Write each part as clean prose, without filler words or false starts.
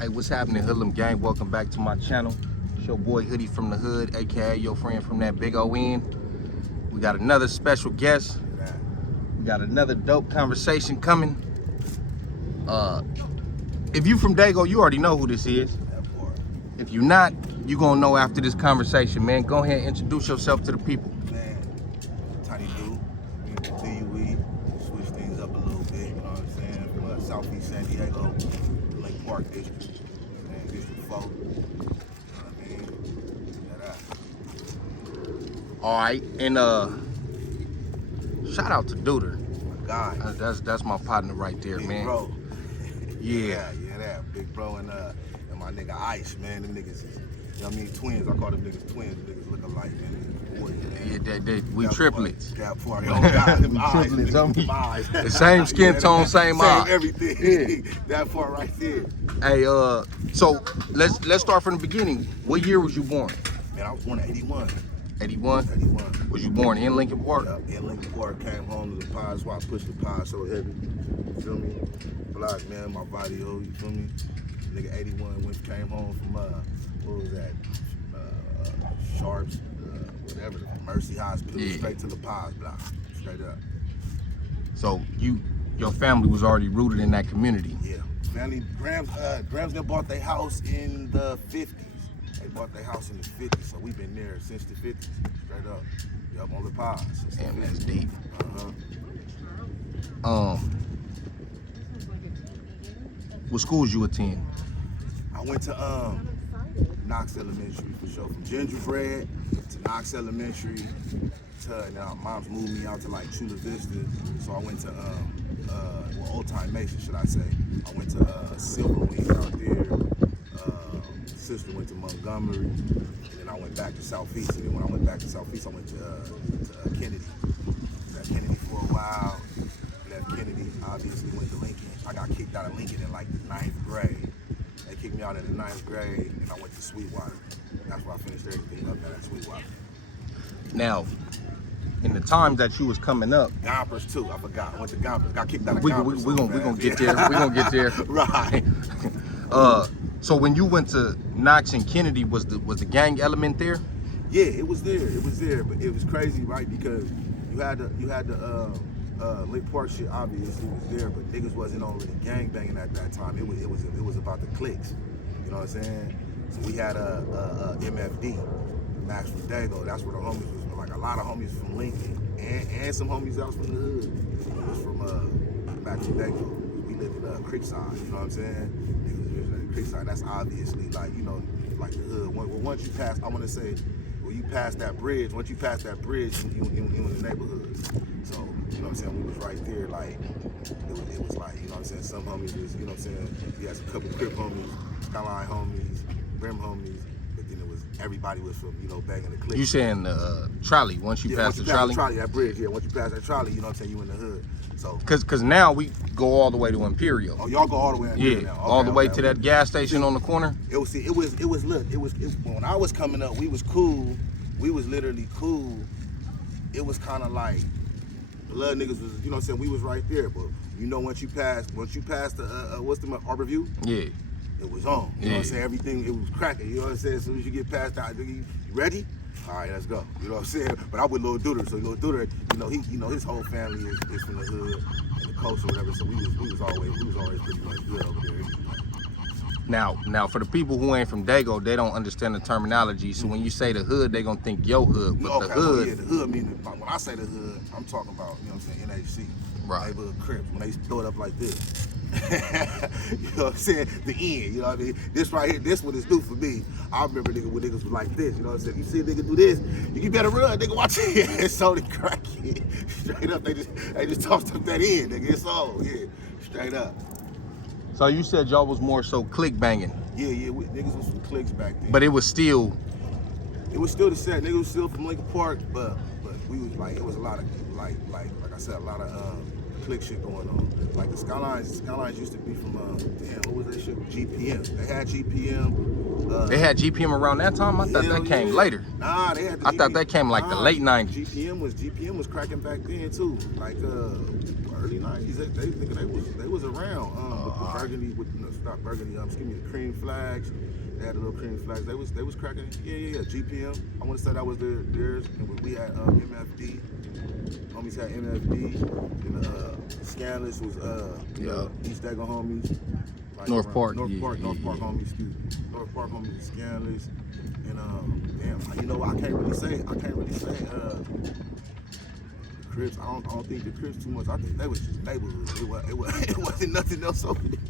Hey, what's happening, Hoodlum gang? Welcome back to my channel. It's your boy Hoodie from the Hood, aka your friend from that big O end. We got another special guest. We got another dope conversation coming. If you from Dago, you already know who this is. If you not, you gonna know after this conversation, man. Go ahead and introduce yourself to the people. Man, Tiny Dude, DUE, switch things up a little bit, you know what I'm saying? From Southeast San Diego, Lake Park District, man, District 4, you know what I mean? All right, and shout out to Duder. My guy. That's my partner right there, Big man. Bro. Yeah, that. Big Bro and my nigga Ice, man. Them niggas is, you know what I mean? Twins. I call them niggas twins. Niggas look alike, man. Yeah, we triplets. That part. Oh, God, them eyes. Triplets, Them eyes. The same skin tone, same eye. Everything. Yeah. That part right there. Hey, so let's start from the beginning. What year was you born? Man, I was born in 81. 81? 81. Was you born in Lincoln Park? Yeah, in Lincoln Park. Came home to the pod, so I pushed the pod so heavy. You feel me? Block, man, my body, you feel me? Nigga 81 came home from, what was that? Sharps, whatever, Mercy Hospital, Yeah. straight to the pod block, straight up. So your family was already rooted in that community. Yeah. Family, Grams them bought their house in the 50s. They bought their house in the 50s, so we've been there since the 50s, straight up. Yup, on the pods. Damn, that's deep. Uh-huh. What schools you attend? I went to Knox Elementary for sure. From Gingerbread to Knox Elementary to now mom's moved me out to like Chula Vista. So I went to Old Time Mason, should I say. I went to Silverwing out there. Sister went to Montgomery, and then I went back to Southeast. And then when I went back to Southeast, I went to Kennedy. Was at Kennedy for a while. Left Kennedy, obviously went to Lincoln. I got kicked out of Lincoln in like the 9th grade. They kicked me out in the 9th grade, and I went to Sweetwater. That's where I finished everything up at Sweetwater. Now, in the times that you was coming up, Gompers too, I forgot. I went to Gompers. Got kicked out of we Gompers. gonna get there. We gonna get there. Right. So when you went to Knox and Kennedy, was the gang element there? Yeah, it was there. It was there, but it was crazy, right? Because you had the Lake Park shit obviously was there, but niggas wasn't on really gang banging at that time. It was about the cliques. You know what I'm saying? So we had a MFD, Max from Dago. That's where the homies was from. Like a lot of homies from Lincoln and some homies that was from the hood. It was from Max from Dago. We lived in Creekside. You know what I'm saying? Niggas was Creekside. That's obviously like, you know, like the hood. Once you pass, I want to say, when you pass that bridge, once you pass that bridge, you in the neighborhood. So, you know what I'm saying, we was right there, like, it was like, you know what I'm saying, some homies was, you know what I'm saying, you had a couple Crip homies, Skyline homies, Brim homies, but then it was, everybody was from, you know, banging the clip. You saying trolley, once you pass the trolley? That bridge, yeah, once you pass that trolley, you know what I'm saying, you in the hood. So, Cause now we go all the way to Imperial. Oh, y'all go all the way in yeah, now. Okay, all the way to that gas station on the corner. It was when I was coming up, we was cool. We was literally cool. It was kind of like blood niggas was, you know what I'm saying, we was right there, but you know once you pass the what's the Arbor View? Yeah. It was on. You know what I'm saying? Everything, it was cracking. You know what I'm saying? As soon as you get past that, you ready? All right, let's go. You know what I'm saying? But I'm with Lil Duder, so Lil Duder, you know his whole family is from the hood and the coast or whatever. So we was always pretty much good over there. Now for the people who ain't from Dago, they don't understand the terminology. So when you say the hood, they gonna think your hood, but the hood. Well, yeah, the hood meaning when I say the hood, I'm talking about, you know what I'm saying, NHC, right? Neighborhood Crips, when they throw it up like this. You know what I'm saying? The end, you know what I mean? This right here, this one is new for me. I remember when niggas was like this, you know what I'm saying? You see a nigga do this, you better run, nigga, watch it. It's so the crack it. Straight up, they just tossed up that end, nigga. It's all, yeah, straight up. So you said y'all was more so click banging. Yeah, niggas was some clicks back then. But it was still the same. Niggas was still from Lincoln Park, but we was like, it was a lot of like I said, a lot of click shit going on. Like the Skylines used to be from damn, what was that shit? GPM. They had GPM. They had GPM around that time? I thought that came later. Nah, they had I thought that came like the late 90s. GPM was cracking back then too. Like early 90s. They was around. But burgundy with not burgundy. Excuse me, the cream flags. They had the little cream flags. They was cracking it. Yeah. GPM. I want to say that was theirs. And we had MFD. Homies had MFD. And Scanless was East Dago homies. Like North Park homies. Excuse me. North Park homies and Scanless. And damn, you know I can't really say Crips. I don't think the Crips too much. I think they was just neighborhood. It wasn't nothing else over there.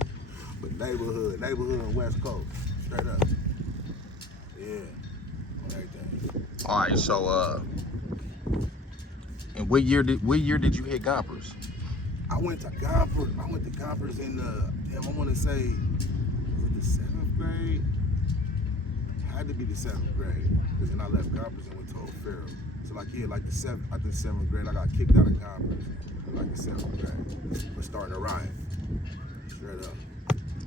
But neighborhood and West Coast. Straight up. Yeah. On everything. Alright, so and what year did you hit Gompers? I went to Gompers in I wanna say, was it the 7th grade? Had to be the 7th grade. Because then I left Gompers and went to O'Farrell. So like the 7th grade, I got kicked out of Gompers. Like the 7th grade. For starting a riot. Straight up.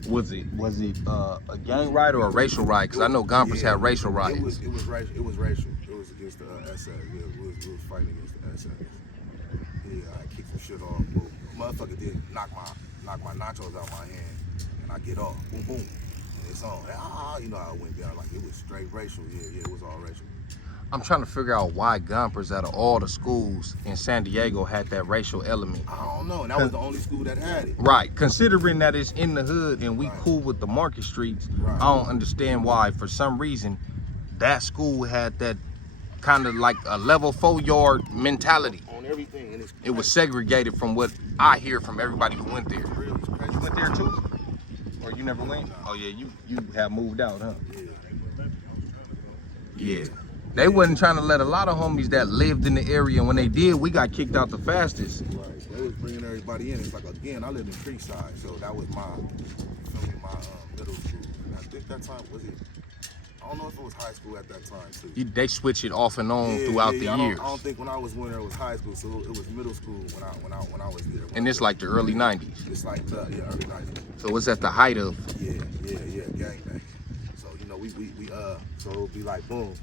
Was it a gang riot or a racial riot? Because I know Gompers had racial riots. It was racial. It was against the SS. Yeah, we was fighting against the SS. Yeah, I kicked some shit off. Motherfucker did knock my nachos out my hand, and I get off. Boom, boom. And it's on. You know how it went down. Like it was straight racial. Yeah, it was all racial. I'm trying to figure out why Gompers, out of all the schools in San Diego, had that racial element. I don't know, and that was the only school that had it. Right, considering that it's in the hood and we cool with the market streets, I don't understand why, for some reason, that school had that kind of like a level 4-yard mentality. On everything, and it was segregated from what I hear from everybody who went there. Really crazy. You went there too? Or you never went? Oh yeah, you have moved out, huh? Yeah. They wasn't trying to let a lot of homies that lived in the area, and when they did, we got kicked out the fastest. Right, they was bringing everybody in. It's like, again, I lived in Creekside, so that was my middle school. And I think that time, was it, I don't know if it was high school at that time, too. They switch it off and on throughout the years. I don't think when I was there it was high school, so it was middle school when I was there. And it's like the early 90s. It's like early 90s. So it's at the height of gangbang. So you know so it'll be like boom,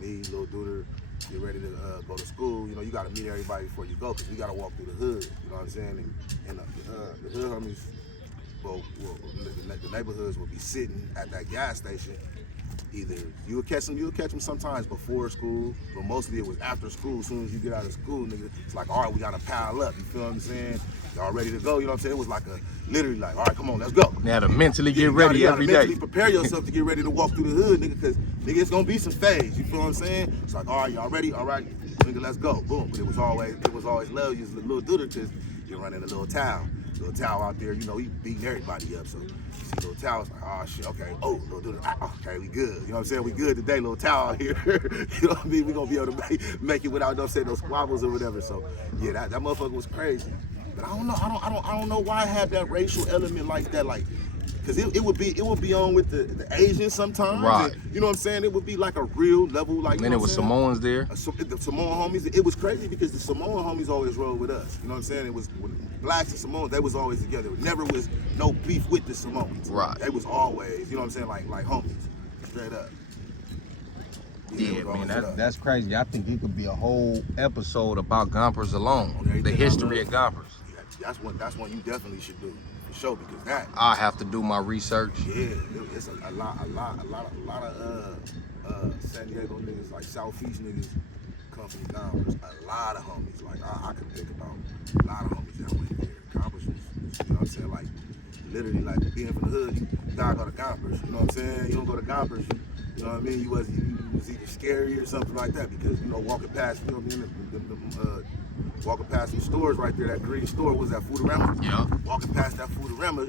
me, Lil Duder, get ready to go to school. You know you gotta meet everybody before you go because we gotta walk through the hood. You know what I'm saying? And the hood homies, the neighborhoods will be sitting at that gas station. Either you'll catch them sometimes before school, but mostly it was after school. As soon as you get out of school, nigga, it's like, all right, we gotta pile up. You feel what I'm saying? Y'all ready to go? You know what I'm saying? It was like literally like, all right, come on, let's go. You had to mentally get ready every day. Mentally prepare yourself to get ready to walk through the hood, nigga, because nigga, it's gonna be some phase. You feel what I'm saying? It's like, all right, y'all ready? All right, nigga, let's go. Boom. But it was always love. You was a little duder because you're running a little town. Little Tao out there, you know, he beating everybody up. So you see Little Tao, it's like, oh shit, okay, Little Dude, okay, we good. You know what I'm saying? We good today, Little Tao out here. You know what I mean? We gonna be able to make it without no squabbles or whatever. So yeah, that motherfucker was crazy. But I don't know, I don't know why I had that racial element like that, like. Cause it would be on with the Asians sometimes. Right. And, you know what I'm saying? It would be like a real level, like. And then it was Samoans there. The Samoan homies. It was crazy because the Samoan homies always rolled with us. You know what I'm saying? It was blacks and Samoans. They was always together. It never was no beef with the Samoans. Right. They was always, you know what I'm saying? Like homies, straight up. Yeah, man, that's crazy. I think it could be a whole episode about Gompers alone. The history of Gompers. Yeah, that's one you definitely should do. Show because that I have to do my research. Yeah, it's a lot of San Diego niggas, like Southeast niggas, come from Gompers. A lot of homies, like I can think about a lot of homies that went there. Gompers was, you know what I'm saying, like literally like being from the hood, you gotta go to Gompers. You know what I'm saying? You don't go to Gompers, you know what I mean? You was either scary or something like that because you know walking past, you know what I mean? Walking past some stores right there, that green store, was that Foodorama? Yeah. Walking past that Foodorama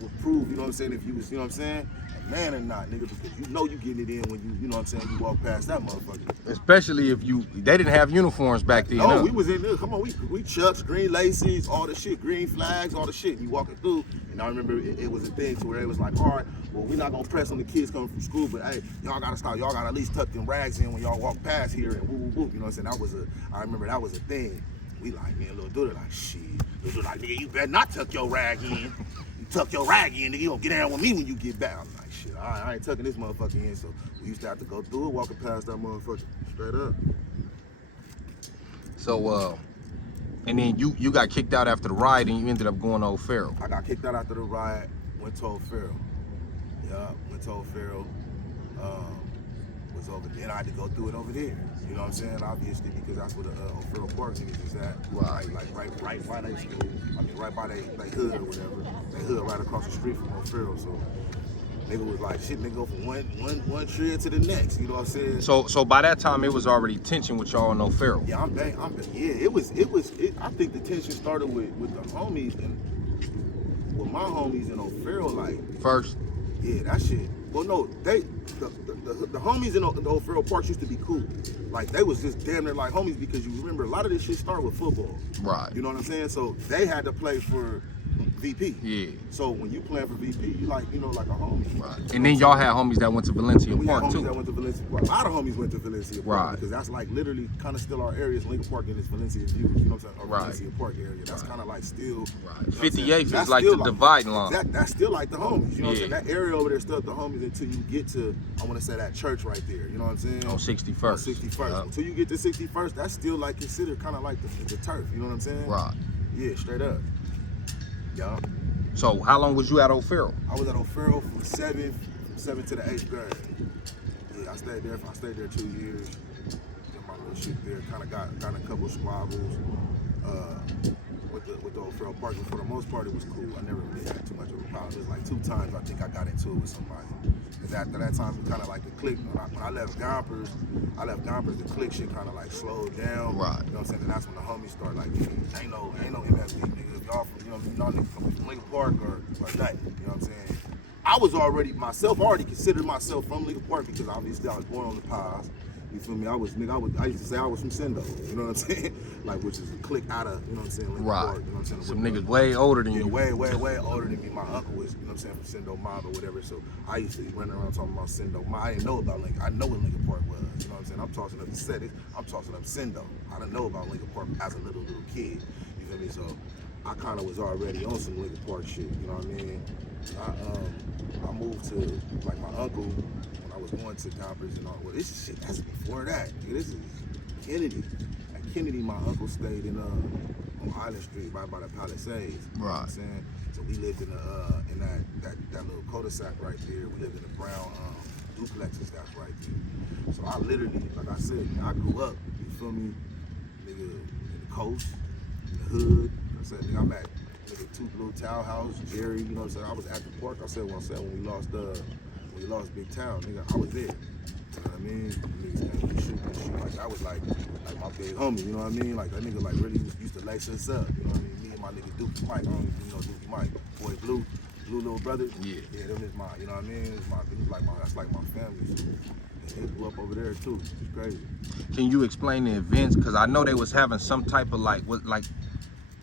will prove, you know what I'm saying, if you was, you know what I'm saying, a man or not, nigga, because you know you getting it in when you know what I'm saying, you walk past that motherfucker. Especially if they didn't have uniforms back then. No, we was in there, come on, we chucks, green laces, all the shit, green flags, all the shit. You walking through, and I remember it was a thing to where it was like, all right, well, we're not gonna press on the kids coming from school, but hey, y'all gotta stop, y'all gotta at least tuck them rags in when y'all walk past here and whoop, whoop, whoop. You know what I'm saying? I remember that was a thing. We like, man, Lil Duder like, shit. Lil Duder like, nigga, you better not tuck your rag in. You tuck your rag in, nigga, you gonna get down with me when you get back. I'm like, shit, I ain't tucking this motherfucker in. So we used to have to go through it, walking past that motherfucker, straight up. So, and then you got kicked out after the riot and you ended up going to O'Farrell. I got kicked out after the riot. Went to O'Farrell. Yeah, went to O'Farrell. Was over there. And I had to go through it over there. You know what I'm saying? Obviously, because that's where the O'Farrell Park niggas is at. Right. Like right by their school. I mean, right by their hood or whatever. They hood right across the street from O'Farrell. So nigga was like, shit, nigga go from one trip to the next. You know what I'm saying? So by that time, it was already tension with y'all and O'Farrell. Yeah, it was. I think the tension started with the homies and with my homies in O'Farrell. Like First. Yeah, that shit. Well, no, the homies in the O'Farrell Parks used to be cool. Like they was just damn near like homies because you remember a lot of this shit started with football. Right. You know what I'm saying? So they had to play for VP. Yeah. So when you playing for VP, you like, you know, like a homie. Right. And then y'all had homies that went to Valencia We had Park homies too. that went to Valencia Park. A lot of homies went to Valencia Park. Right. Because that's like literally kind of still our area is Lincoln Park and it's Valencia Views. You know what I'm saying? Or Right. Valencia Park area. That's kind of like still. Right. You know 58th is that's like still the dividing line. That's still like the homies. You know what I'm Yeah. saying? That area over there still the homies until you get to, I want to say that church right there. You know what I'm saying? On 61st. On 61st. Until you get to 61st, that's still like considered kind of like the turf. You know what I'm saying? Right. Yeah, straight up. Yeah. So how long was you at O'Farrell? I was at O'Farrell from 7th to the 8th grade. Yeah, I stayed there 2 years. Did my little shit there. Kind of got a couple of squabbles with the O'Farrell Park. But for the most part, it was cool. I never really had too much of a problem. There's like 2 times I think I got into it with somebody. Because after that time, it kind of like the click. When I left Gompers, the click shit kind of like slowed down. Right. You know what I'm saying? And that's when the homies start like, ain't no MFD, nigga. If y'all from, you know, y'all niggas come from Lincoln Park or nothing. You know what I'm saying? I was already considered myself from Lincoln Park because obviously I was born on the pies. You feel me? I used to say I was from Sendo. You know what I'm saying? Like, which is a click out of, you know what I'm saying, Lincoln Park. You know what I'm saying? Some niggas way older than you. Way older than me. My uncle was, you know what I'm saying, from Sendo Mob or whatever. So I used to run around talking about Sendo Mob. I didn't know about Lincoln. I know what Lincoln Park was. You know what I'm saying? I'm tossing up the set. I'm tossing up Sendo. I didn't know about Lincoln Park as a little kid. You feel me? So I kind of was already on some Lincoln Park shit. You know what I mean? I moved to like my uncle when I was going to Gompers and all. Well, this shit that's before that. Dude, this is Kennedy. At Kennedy, my uncle stayed on Island Street, right by the Palisades. Right. You know what I'm saying? So we lived in that little cul-de-sac right there. We lived in the brown duplexes that's right there. So I literally, like I said, I grew up. You feel me? Nigga, in the coast, in the hood. I said, nigga, I'm at. Two Blue Townhouse, Jerry, you know what I'm saying? I was at the park. I said when we lost Big Town, nigga, I was there. You know what I mean? Niggas came to shoot. Like that was like my big homie, you know what I mean? Like that nigga like really used to lace us up, you know what I mean? Me and my nigga Dookie Mike, I don't even know Dookie Mike, boy Blue little brother. Yeah. Yeah, them is my, you know what I mean? That's like my family. So, they blew up over there too. It's crazy. Can you explain the events? Cause I know they was having some type of like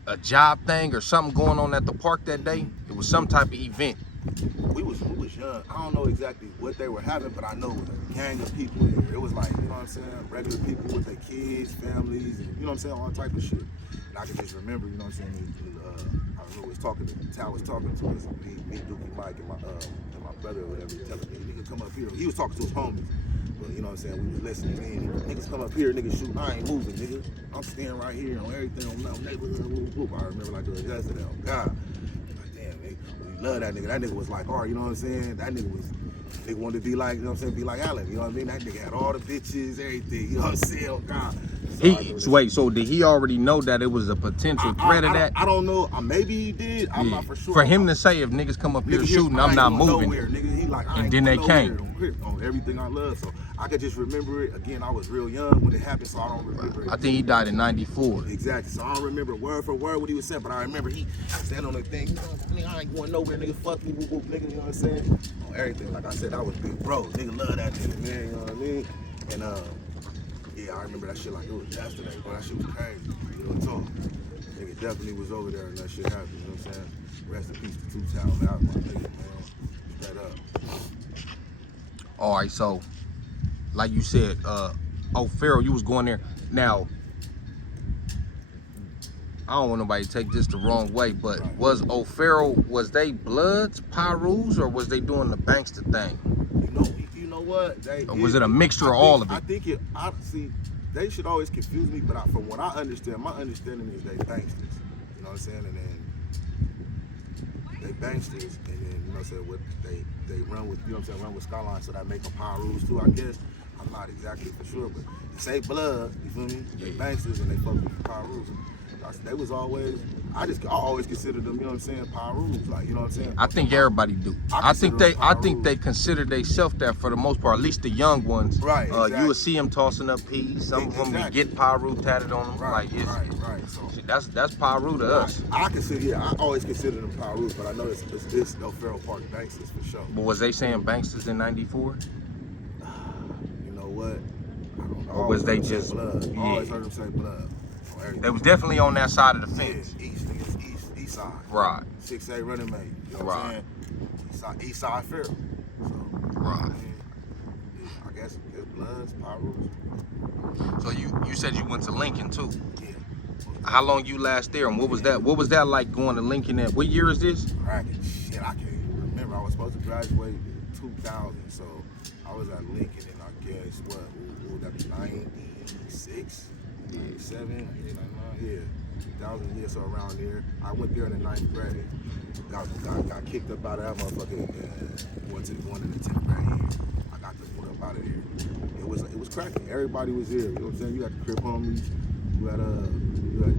a job thing or something going on at the park that day. It was some type of event. We was young. I don't know exactly what they were having, but I know it was a gang of people here. It was like, you know what I'm saying, regular people with their kids, families, and, you know what I'm saying, all type of shit. And I can just remember, you know what I'm saying, I remember Tal was talking to us, me, Dookie Mike, and my brother or whatever, telling me, nigga, come up here. He was talking to his homies. But you know what I'm saying, we was listening, man. Niggas come up here, niggas shoot, I ain't moving, nigga. I'm staying right here on everything, on neighborhood, whoop, whoop. I remember like it was yesterday, oh God. Like, damn, nigga, we love that nigga. That nigga was like, all right, you know what I'm saying? That nigga wanted to be like, you know what I'm saying, be like Allen, you know what I mean? That nigga had all the bitches, everything, you know what I'm saying, oh God. So did he already know that it was a potential threat of that? I don't know, maybe he did, I'm not for sure. For him to say, if niggas come up here shooting, I'm not moving. Nowhere, nigga. He like, and then they came. On everything I love, so I could just remember it. Again, I was real young when it happened, so I don't remember it. I think he died in 94. Exactly, so I don't remember word for word what he was saying, but I remember he standing on the thing, you know, nigga, I ain't going nowhere, nigga, fuck me, whoop, whoop, nigga, you know what I'm saying? On everything, like I said, I was big bro, nigga love that nigga, man, you know what I mean? And yeah, I remember that shit like it was yesterday, bro, that shit was crazy, you know what I'm talking? Nigga definitely was over there and that shit happened, you know what I'm saying? Rest in peace to 2 Town, man, that was my nigga, man, straight up. All right, so like you said, O'Farrell, you was going there. Now, I don't want nobody to take this the wrong way, but was O'Farrell, was they Bloods, Pyrus, or was they doing the Bankster thing? You know what? Or was it a mixture of all of it? I think see, they should always confuse me, but from what I understand, my understanding is they banksters. You know what I'm saying? And then they banksters, and then you know, said what they run with, you know what I'm saying, run with Skyline, so that make them power rules too, I guess. I'm not exactly for sure, but they say blood, you feel me? They banksters and they fuck with power rules. They was always, I always considered them, you know what I'm saying, power rules, like, you know what I'm saying? I think everybody do. I think they consider themselves that for the most part, at least the young ones. Right, exactly. You will see them tossing up peas. Some of them will get power rule tatted on them. Right, like it's, right. So that's power rule to us. I always consider them power rules, but I know it's no Feral Park banksters for sure. But was they saying banksters in '94? You know what? I don't know. Or was they just blood? I always heard them say blood. They was definitely on that side of the fence. Yeah, east side. Right. 6A running mate. You know what I'm saying? East side Feral. So, right. Yeah, I guess bloods, power rules. So you said you went to Lincoln too. Yeah. How long you last there, and what was that? What was that like going to Lincoln? At what year is this? Shit, I can't even remember. I was supposed to graduate in 2000, so I was at Lincoln in, I guess, what would that be, 96, 97, 99, yeah, 2000, yeah, so around there. I went there in the 9th grade. Got kicked up out of that motherfucker and went in the 10th grade year. I got the foot up out of there. It was cracking. Everybody was there. You know what I'm saying? You got the crib homies. You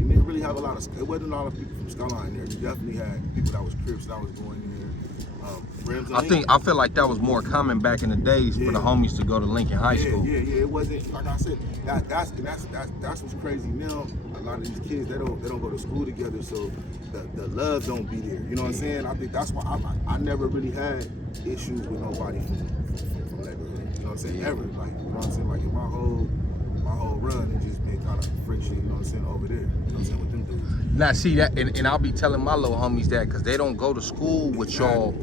didn't really have a lot of. It wasn't a lot of people from Skyline there. You definitely had people that was Crips that was going there. I feel like that was more common back in the days for the homies to go to Lincoln High School. Yeah. It wasn't, like I said, that's what's crazy now. A lot of these kids, they don't go to school together, so the love don't be there. You know what I'm saying? I think that's why I never really had issues with nobody from neighborhood. You know what I'm saying? Ever. Like, you know what I'm saying? Like in my whole run, it just been kind of friction, you know what I'm saying, over there. You know what I'm saying, with them dudes. Now see that, and I'll be telling my little homies that because they don't go to school with y'all,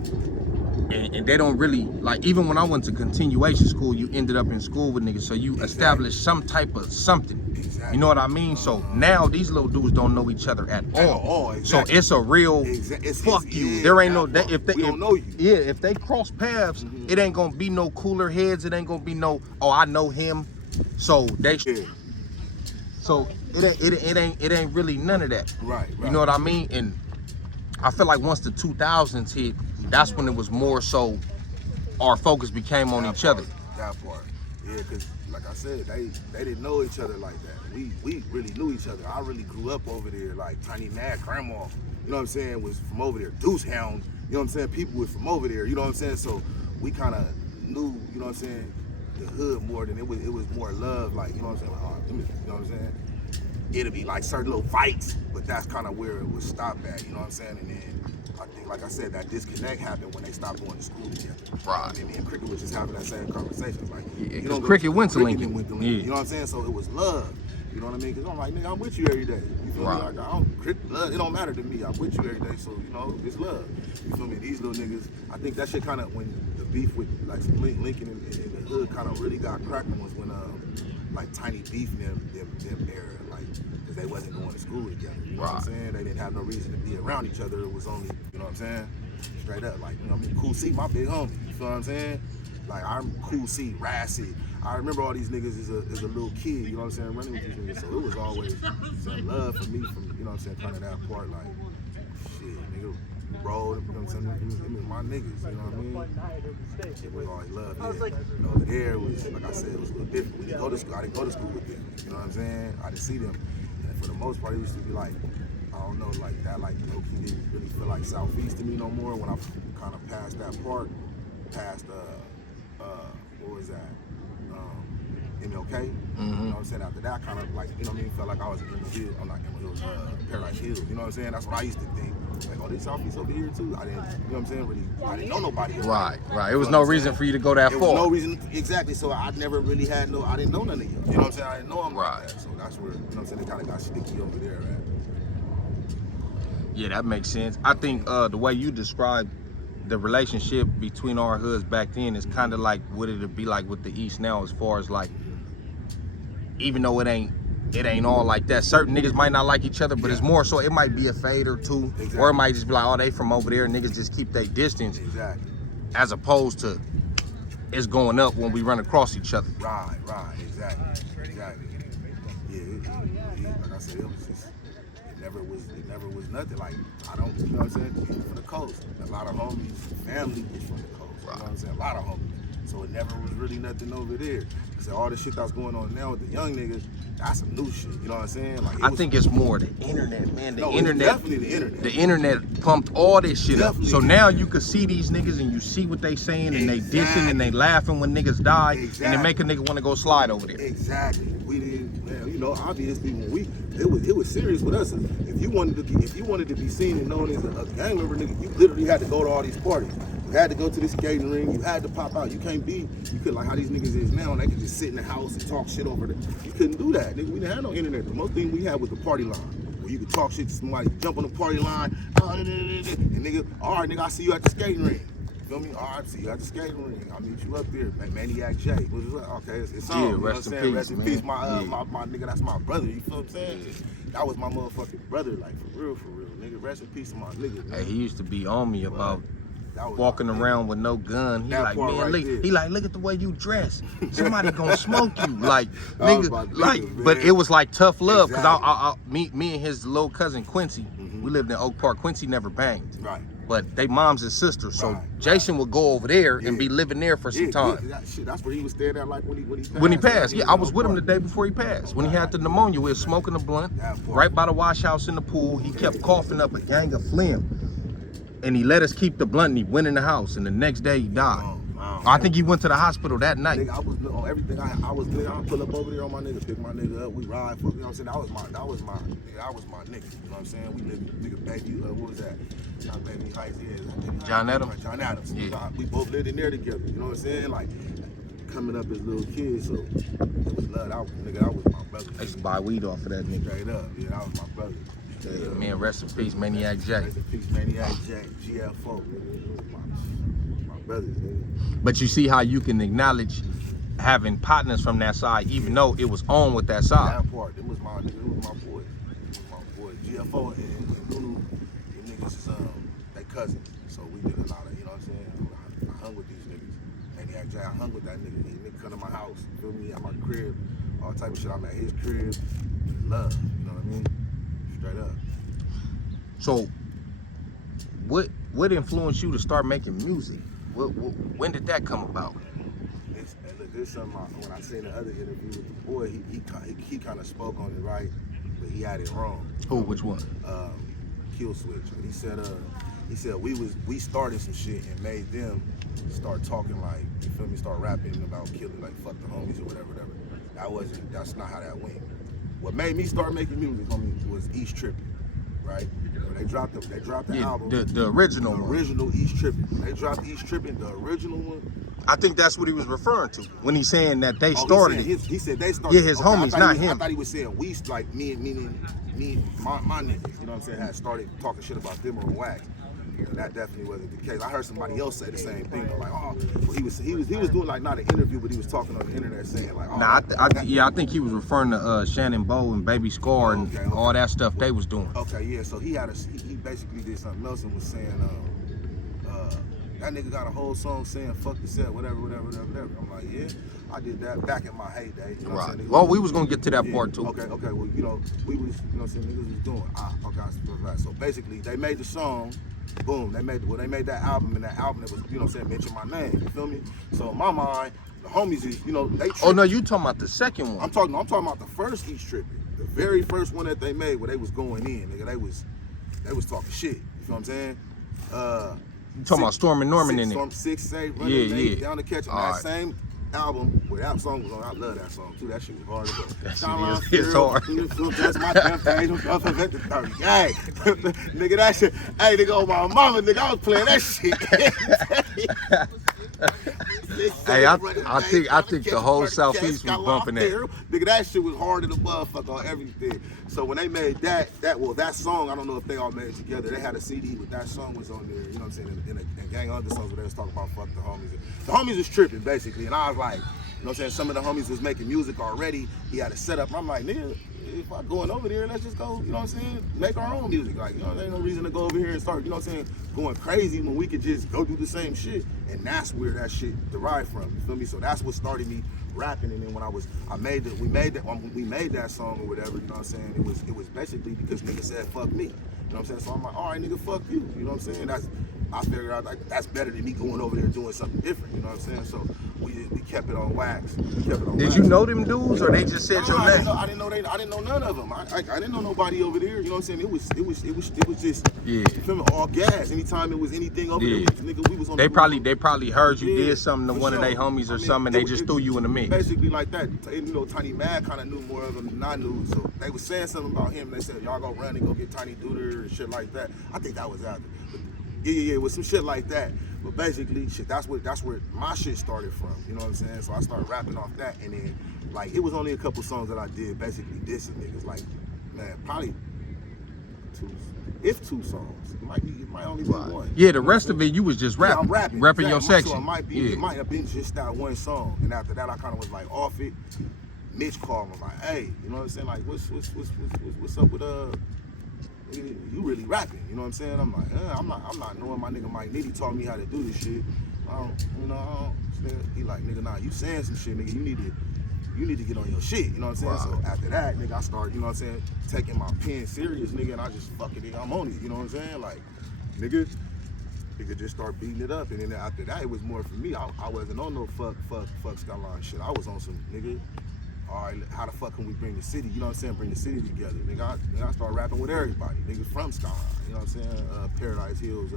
and they don't really, like, even when I went to continuation school, you ended up in school with niggas, so you established some type of something. You know what I mean? So now these little dudes don't know each other at all. Exactly. So it's a real fuck you. There ain't no if they don't know you. Yeah, if they cross paths, it ain't gonna be no cooler heads. It ain't gonna be no, oh, I know him. So they, so it ain't really none of that. Right. You know what I mean? And I feel like once the 2000s hit, that's when it was more so our focus became on each other. That part. Yeah, because like I said, they didn't know each other like that. We really knew each other. I really grew up over there, like Tiny Mad Grandma, you know what I'm saying, was from over there. Deuce Hound, you know what I'm saying, people was from over there, you know what I'm saying? So we kind of knew, you know what I'm saying, the hood more than it was more love, like, you know what I'm saying, you know what I'm saying? It'll be like certain little fights, but that's kind of where it would stop at, you know what I'm saying? And then I think, like I said, that disconnect happened when they stopped going to school together. Right. And me and Cricket was just having that same conversation. Like, yeah, you know, Cricket went to Lincoln. Yeah. You know what I'm saying? So it was love. You know what I mean? Because I'm like, nigga, I'm with you every day. You feel me? Like, I don't, blood, it don't matter to me. I'm with you every day, so, you know, it's love. You feel me? These little niggas, I think that shit kind of, when the beef with, like, Lincoln in the hood kind of really got cracking was when, like, Tiny Beef them era, like, because they wasn't going to school together. You know what I'm saying? They didn't have no reason to be around each other. It was only, you know what I'm saying? Straight up, like, you know what I mean? Cool C, my big homie. You feel what I'm saying? Like, I'm Cool C, Rassy. I remember all these niggas as a little kid, you know what I'm saying, running with these niggas. So it was always some love for me from, you know what I'm saying, kind of that part, like, shit, nigga, rolled, you know what I'm saying, it was my niggas, you know what I mean? It was always love, yeah. You know, over there was, like I said, it was a little different. We didn't go to school, I didn't go to school with them, you know what I'm saying? I didn't see them. And for the most part, it used to be like, I don't know, like that, like, low-key didn't really feel like Southeast to me no more when I kind of passed that part, past, what was that? MLK, you know what I'm saying? After that, kind of like, you know what I mean, felt like I was in Emerald Hills, I'm not Emerald Hills, Paradise Hills, you know what I'm saying? That's what I used to think. Like, oh, there's Southeast over here too. I didn't, you know what I'm saying? Really, I didn't know nobody else. Right. It was no reason for you to go that far. There was no reason, exactly. So I never really had I didn't know none of you. You know what I'm saying? I didn't know them like that. So that's where, you know what I'm saying, they kind of got sticky over there at. Yeah, that makes sense. I think the way you described the relationship between our hoods back then is kind of like what it'd be like with the East now, as far as like, even though it ain't all like that. Certain niggas might not like each other, but it's more so it might be a fade or two, or it might just be like, oh, they from over there, niggas just keep their distance, as opposed to it's going up when we run across each other. Right, exactly. Yeah, like I said, it it never was nothing. Like, I don't, you know what I'm saying? People from the coast. A lot of homies, family is from the coast. You know what I'm saying? A lot of homies. So it never was really nothing over there. So all the shit that's going on now with the young niggas, that's some new shit. You know what I'm saying? Like, I think it's more the internet, man. The internet, definitely the internet. The internet pumped all this shit Definitely. up. So now you can see these niggas and you see what they saying and they dissing and they laughing when niggas die and they make a nigga want to go slide over there. Exactly. We didn't, man, you know, obviously when it was serious with us. If you wanted to be seen and known as a gang member, nigga, you literally had to go to all these parties. You had to go to the skating ring. You had to pop out. You couldn't like how these niggas is now. They can just sit in the house and talk shit over there. You couldn't do that, nigga. We didn't have no internet. The most thing we had was the party line, where you could talk shit to somebody, jump on the party line, and nigga, all right, nigga, I see you at the skating ring. You feel me? All right, see you at the skating ring. I'll meet you up there. Maniac Jackace. Okay, it's on. Yeah, you know what I'm saying? Rest in peace, my nigga. That's my brother. You feel what I'm saying? Yeah. That was my motherfucking brother. Like for real, nigga. Rest in peace to my nigga. Man. Hey, he used to be on me about walking around with no gun. He like, man, right look at the way you dress. Somebody gonna smoke you. Like, nigga, like, but it was like tough love because me and his little cousin Quincy, we lived in Oak Park. Quincy never banged. Right. But they moms and sisters, so Jason would go over there and be living there for some time. That's where he was staying at, like when he passed. When he passed, I was with him the day before he passed. When he had the pneumonia, we were smoking a blunt right by the wash house in the pool. He kept coughing up a gang of phlegm, and he let us keep the blunt. And he went in the house, and the next day he died. I think he went to the hospital that night. Nigga, I was on everything. I was nigga. I pull up over there on my nigga, pick my nigga up. We ride. You know what I'm saying? That was my nigga. You know what I'm saying? We lived, nigga, baby. What was that? Not baby Heights. Yeah, John Adams. John Adams. Yeah. We both lived in there together. You know what I'm saying? Like coming up as little kids. So it was love. That was my brother. I used to buy weed off of that nigga. Straight up. Yeah, that was my brother. Yeah, man, rest in peace, Maniac Jack. Rest in peace, Maniac Jack. GFO. My brothers, nigga. But you see how you can acknowledge having partners from that side, even though it was on with that side. That part, it was my nigga, it was my boy. It was my boy. GFO and Lulu, them niggas is they cousins. So we did a lot of, you know what I'm saying? I hung with these niggas. Maniac Jack, I hung with that nigga. He nigga come to my house, feel me, at my crib, all type of shit. I'm at his crib. Love, you know what I mean? Straight up. So what influenced you to start making music? When did that come about? This something when I seen the other interview with the boy, he kind of spoke on it right, but he had it wrong. Who? Which one? Kill Switch. He said we started some shit and made them start talking like, you feel me, start rapping about killing, like fuck the homies or whatever. That's not how that went. What made me start making music, homie, was East Trippin', right? They dropped the album. The original one. The original East Trippin'. They dropped East Trippin', the original one. I think that's what he was referring to when he's saying that they started it. He said they started. Yeah, his homies, not him. I thought he was saying we, like meaning my niggas. You know what I'm saying? Had started talking shit about them or wax. That definitely wasn't the case. I heard somebody else say the same thing. Though, like, oh, well, he was doing like not an interview, but he was talking on the internet saying like, oh. Nah, I think he was referring to Shannon Bow and Baby Scar and all that stuff they was doing. Okay, yeah. So he basically did something else and was saying, that nigga got a whole song saying fuck the set, whatever. I'm like, yeah, I did that back in my heyday. You know what I'm saying? Well, we was gonna get to that part too. Okay. Well, you know, we was, you know what I'm saying, niggas was doing. Okay, so basically they made the song. Boom, they made that album, and that album that was, you know what I'm saying, mentioned my name, you feel me? So in my mind, the homies is, you know, they tripping. Oh no, you talking about the second one. I'm talking about the first East Trippin'. The very first one that they made where they was going in, nigga, they was talking shit, you feel what I'm saying? You talking about Storm and Norman in there? 6, 8, running down the catch. That same album where that song was on, I love that song too. That shit was hard to go. That shit is hard. That's my campaign. Hey, nigga, that shit. Hey, nigga, on my mama, nigga, I was playing that shit. Hey, I think the whole Southeast was bumping that. Nigga, that shit was hard to the motherfucker on everything. So when they made that song, I don't know if they all made it together. They had a CD with that song was on there, you know what I'm saying, and gang other songs where they was talking about fuck the homies. The homies was tripping, basically, and I was like, you know what I'm saying, some of the homies was making music already. He had a setup, and I'm like, nigga, if I'm going over there, let's just go, you know what I'm saying, make our own music. Like, you know, there ain't no reason to go over here and start, you know what I'm saying, going crazy when we could just go do the same shit. And that's where that shit derived from, you feel me? So that's what started me rapping. And then when we made that song or whatever, you know what I'm saying, it was basically because niggas said fuck me. You know what I'm saying? So I'm like, all right, nigga, fuck you. You know what I'm saying? I figured out like that's better than me going over there doing something different. You know what I'm saying? So we kept it on wax. Did you know them dudes, or they just said your name? I didn't know none of them. I didn't know nobody over there. You know what I'm saying? It was just you feel me? All gas. Anytime it was anything over there, nigga, we was on. They probably heard you did something to one of their homies or something. And they just threw you in the mix. Basically like that. You know, Tiny Mad kind of knew more of them than I knew. So they was saying something about him. They said y'all go run and go get Tiny Duder and shit like that. I think that was after. Yeah, with some shit like that. But basically, shit, that's where my shit started from. You know what I'm saying? So I started rapping off that, and then like it was only a couple songs that I did basically dissing niggas. Like, man, probably two songs. It might only be one. Yeah, the rest of it you was just rapping. Yeah, I'm rapping your section. So it might have been just that one song, and after that I kind of was like off it. Mitch called me like, hey, you know what I'm saying? Like, what's up with you really rapping, you know what I'm saying? I'm like, I'm not knowing. My nigga Mike Nitty taught me how to do this shit. He like, nigga, nah, you saying some shit, nigga. You need to get on your shit, you know what I'm saying? So after that, nigga, I started, you know what I'm saying, taking my pen serious, nigga, and I just nigga, I'm on it, you know what I'm saying? Like, nigga just start beating it up, and then after that, it was more for me. I wasn't on no fuck Skyline shit. I was on some, nigga, all right, how the fuck can we bring the city, you know what I'm saying, bring the city together, nigga. I started rapping with everybody, niggas from Skyline, you know what I'm saying, Paradise Hills,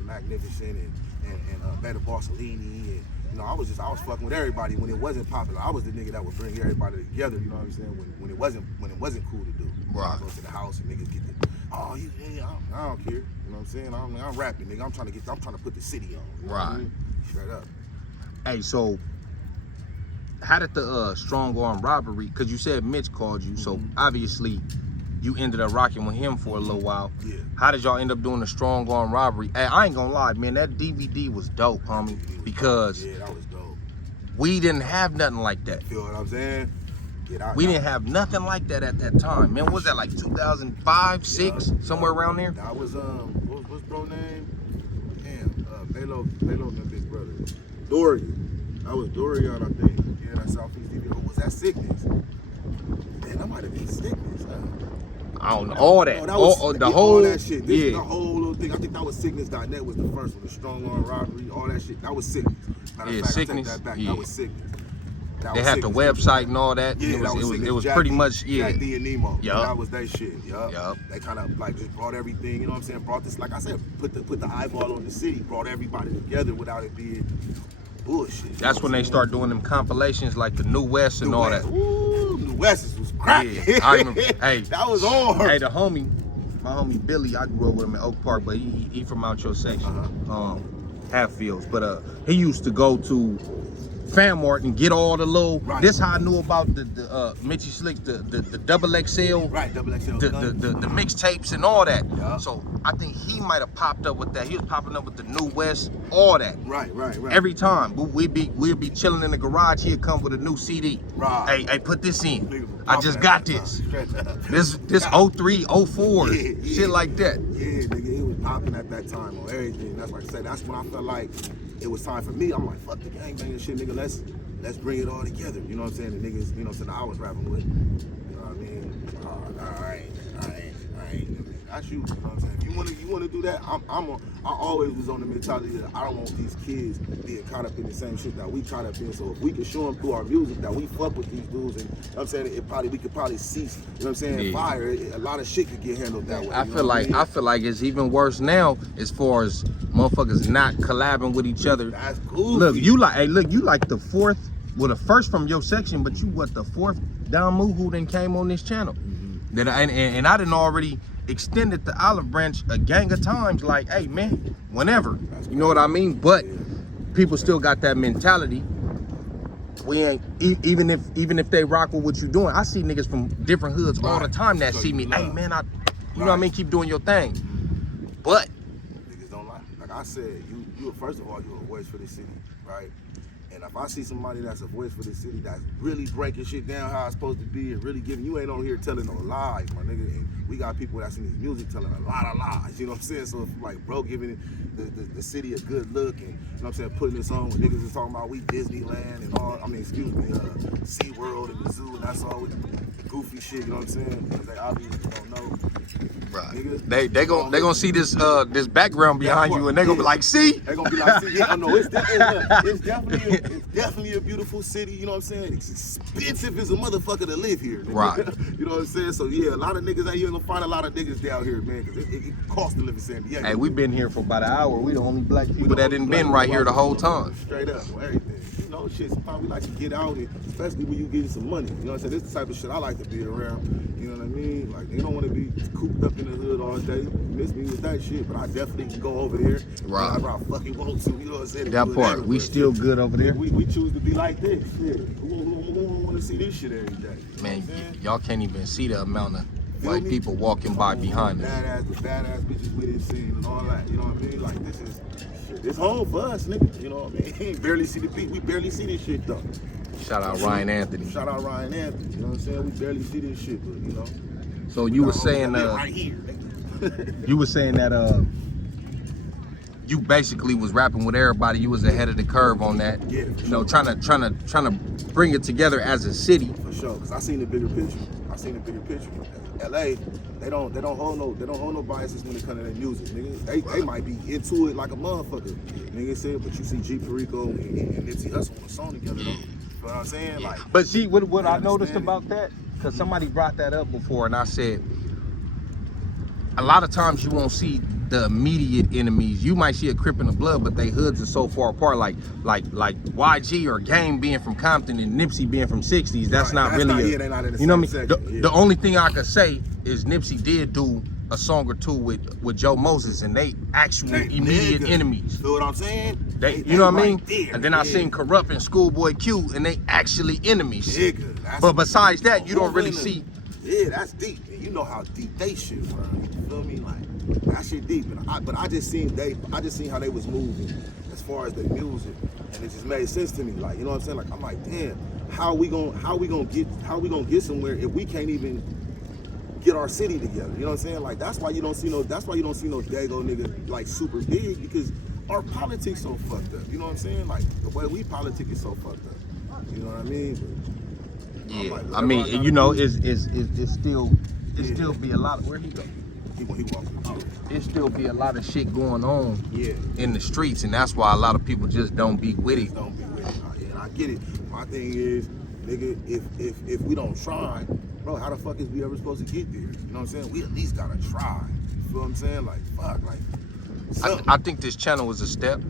Magnificent, and Better Barcelini, and, you know, I was fucking with everybody when it wasn't popular. I was the nigga that would bring everybody together, you know what I'm saying, when it wasn't cool to do. Right. I go to the house and niggas get the, oh, yeah, I don't care, you know what I'm saying, I'm rapping, nigga, I'm trying to put the city on. You know what I mean? Straight up. Hey, so how did the strong arm robbery, because you said Mitch called you, so obviously you ended up rocking with him for a little while. Yeah. How did y'all end up doing the strong arm robbery? Hey, I ain't gonna lie, man, that DVD was dope, homie, because yeah, that was dope. We didn't have nothing like that. Feel what I'm saying? We didn't have nothing like that at that time, man. What was that, like 2005, 6, somewhere around there? That was what's bro name? Damn, Balo and the big brother. Dorian. That was Dorian, I think. Yeah, that Southeast TV. Or was that Sickness? Man, that might have been Sickness. I don't know. All that. All that shit. The whole little thing. I think that was Sickness.net was the first one. The strong arm robbery, all that shit. That was Sickness. Sickness. I take that back. That was Sickness. They had the website and all that. Yeah, it was pretty much, Jack D and Nemo. Yep. That was their shit. Yup. They kind of like just brought everything, you know what I'm saying? Brought this, like I said, put the eyeball on the city, brought everybody together without it being bullshit. That's when they start doing them compilations like the New West and all that. Ooh, New West was cracking. Yeah, I remember. Hey, that was on. Hey, my homie Billy, I grew up with him in Oak Park, but he from out your section, Hatfields. But he used to go to Famart and get all the little. Right. This how I knew about the Mitchie Slick, the double XL, right? Double XL, the mixtapes and all that. Yeah. So I think he might have popped up with that. He was popping up with the New West, all that. Right. Every time we'd be chilling in the garage. He'd come with a new CD. Right. Hey, put this in. I just got this. This 03, 04, shit like that. Yeah, nigga, it was popping at that time on everything. That's like I said. That's when I felt like it was time for me. I'm like, fuck the gangbanging shit, nigga. Let's bring it all together. You know what I'm saying? The niggas, you know what I'm saying, I was rapping with. You know what I mean? I ain't. That's you. You know what I'm saying? If you wanna do that, I always was on the mentality that I don't want these kids being caught up in the same shit that we caught up in. So if we can show them through our music that we fuck with these dudes, and you know what I'm saying, we could probably cease, you know what I'm saying, yeah. Fire. A lot of shit could get handled that way. I feel like it's even worse now as far as motherfuckers not collabing with each other. That's cool. Look, you like the fourth, well, the first from your section, but you what, the fourth Don Moo who then came on this channel. That and I didn't already extended the olive branch a gang of times, like, hey man, whenever, you know what I mean? But people still got that mentality. We ain't, even if they rock with what you doing. I see niggas from different hoods all the time that see me, hey man, you know what I mean, keep doing your thing. But niggas don't like I said, you first of all, you're a voice for the city, right? And if I see somebody that's a voice for the city that's really breaking shit down how it's supposed to be and really giving, you ain't on here telling no lies, my nigga. And we got people that's in this music telling a lot of lies, you know what I'm saying? So if like bro giving the city a good look and, you know what I'm saying, putting this on when niggas is talking about we Disneyland and all, I mean, excuse me, SeaWorld and the zoo and that's all the goofy shit, you know what I'm saying? Because they obviously don't know. Right. Nigga, They gonna see this this background behind you and they gonna be like, see? They gonna be like, see, yeah, I know it's definitely a beautiful city, you know what I'm saying? It's expensive as a motherfucker to live here, nigga. Right. You know what I'm saying? So yeah, a lot of niggas out here, gonna find a lot of niggas down here, man, because it costs to live in San Diego. Hey, we've been here for about an hour. We the only black people that didn't been right here the whole time. Straight up, everything. You know, shit, sometimes we like to get out, and especially when you getting some money. You know what I'm saying? This is the type of shit I like to be around. You know what I mean? Like, they don't want to be cooped up in the hood all day. Miss me with that shit, but I definitely can go over there. Right. Whenever I fucking want to, you know what I'm saying? That part, we still good over there. We choose to be like this, shit. Who want to see this shit every day? Man, y'all can't even see the amount of white people walking by behind us. Badass bitches we didn't see and all that, you know what I mean? Like, this is shit. It's home for us, nigga. You know what I mean? Barely see the beat. We barely see this shit though. Shout out Ryan Anthony. Shout out Ryan Anthony. You know what I'm saying? We barely see this shit, but you know. So you were saying right here. you were saying that you basically was rapping with everybody. You was ahead of the curve on that. Yeah. You know, trying to bring it together as a city. For sure, cause I seen the bigger picture. LA, they don't hold no biases when it comes to their music, nigga. They might be into it like a motherfucker, nigga said. But you see G Perico and Nipsey Hussle on a song together, though. You know what I'm saying? Like, but see, what I noticed about that, because somebody brought that up before, and I said, a lot of times you won't see the immediate enemies. You might see a Crip in the Blood, but they hoods are so far apart. Like YG or Game being from Compton and Nipsey being from 60s. That's not really. They're not in the you know what I same mean? section, The only thing I could say is Nipsey did do a song or two with Joe Moses, and they actual immediate enemies. You know what I'm saying? They you know what I mean? Right there, and then I seen Corrupt and Schoolboy Q, and they actually enemies. Nigga, but besides that, you don't really see. Yeah, that's deep. And you know how deep they shit run. You feel me? Like, that shit deep. But I just seen how they was moving as far as their music, and it just made sense to me. Like, you know what I'm saying? Like, I'm like, damn, how we gonna get somewhere if we can't even get our city together? You know what I'm saying? Like, that's why you don't see no Dago nigga like super big, because our politics so fucked up. You know what I'm saying? Like, the way we politic is so fucked up. You know what I mean? Yeah, like, I mean, you know, it's still be a lot of, where he go? He walking. It still be a lot of shit going on Yeah. in the streets, and that's why a lot of people just don't be with it. Don't be with it. Yeah, and I get it. My thing is, nigga, if we don't try, bro, how the fuck is we ever supposed to get there? You know what I'm saying? We at least gotta try. You feel what I'm saying? Like, fuck, like. I think this channel was a step.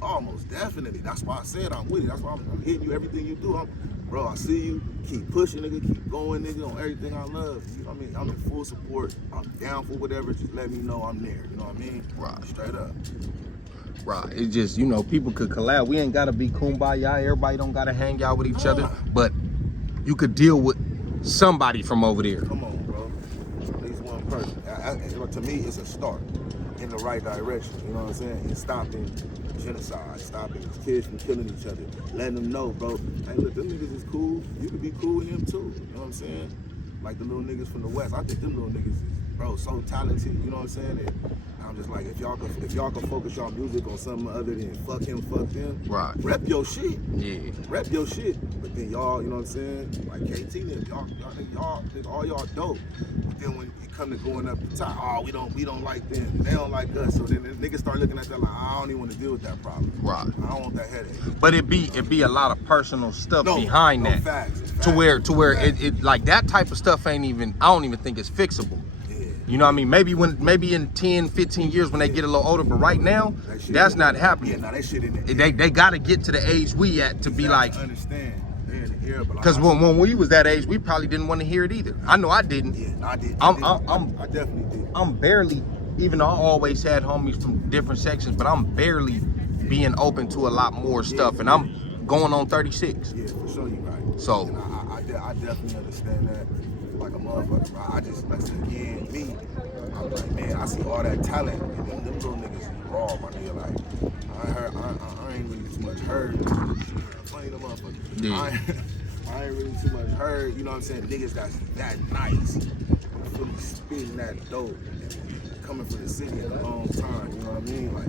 Almost definitely. That's why I said I'm with it. That's why I'm hitting you everything you do. Bro, I see you. Keep pushing, nigga. Keep going, nigga, on everything I love. You know what I mean? I'm in full support. I'm down for whatever. Just let me know I'm there. You know what I mean? Right. Straight up. Right. It's just, you know, people could collab. We ain't gotta be kumbaya. Everybody don't gotta hang out with each other. But you could deal with somebody from over there. Come on, bro. At least one person. To me, it's a start in the right direction. You know what I'm saying? It's stopping genocide, stopping kids from killing each other, letting them know, bro, hey, look, them niggas is cool. You could be cool with him too. You know what I'm saying? Like the little niggas from the West. I think them little niggas is, bro, so talented. You know what I'm saying? And I'm just like, if y'all can focus y'all music on something other than fuck him, fuck them. Right. Rep your shit. Yeah. Rep your shit. But then y'all, you know what I'm saying? Like KT, y'all, all y'all dope. But then when it come to going up the top, oh, we don't like them. They don't like us. So then the niggas start looking at that like, I don't even want to deal with that problem. Right. I don't want that headache. But it be a lot of personal stuff behind that. Facts. To where it like that type of stuff ain't even, I don't even think it's fixable. You know what I mean? Maybe in 10, 15 years when they get a little older, but right now, that's not happening. Yeah, nah, that shit in the They gotta get to the age we at to be like, understand. They're in the air, but because when we was that age, we probably didn't want to hear it either. I know I didn't. Yeah, I did. I definitely did. I'm barely, even though I always had homies from different sections, but I'm barely being open to a lot more stuff, and I'm going on 36. Yeah, for sure, you right. So and I definitely understand that. Like a motherfucker, bro. I just, like, again, me, I'm like, man, I see all that talent, and them little niggas is raw, my nigga. Like, I ain't really too much heard. Funny the motherfucker. Yeah. I ain't really too much heard. You know what I'm saying? Niggas that's that nice, really spitting that dope, and coming from the city at a long time. You know what I mean? Like,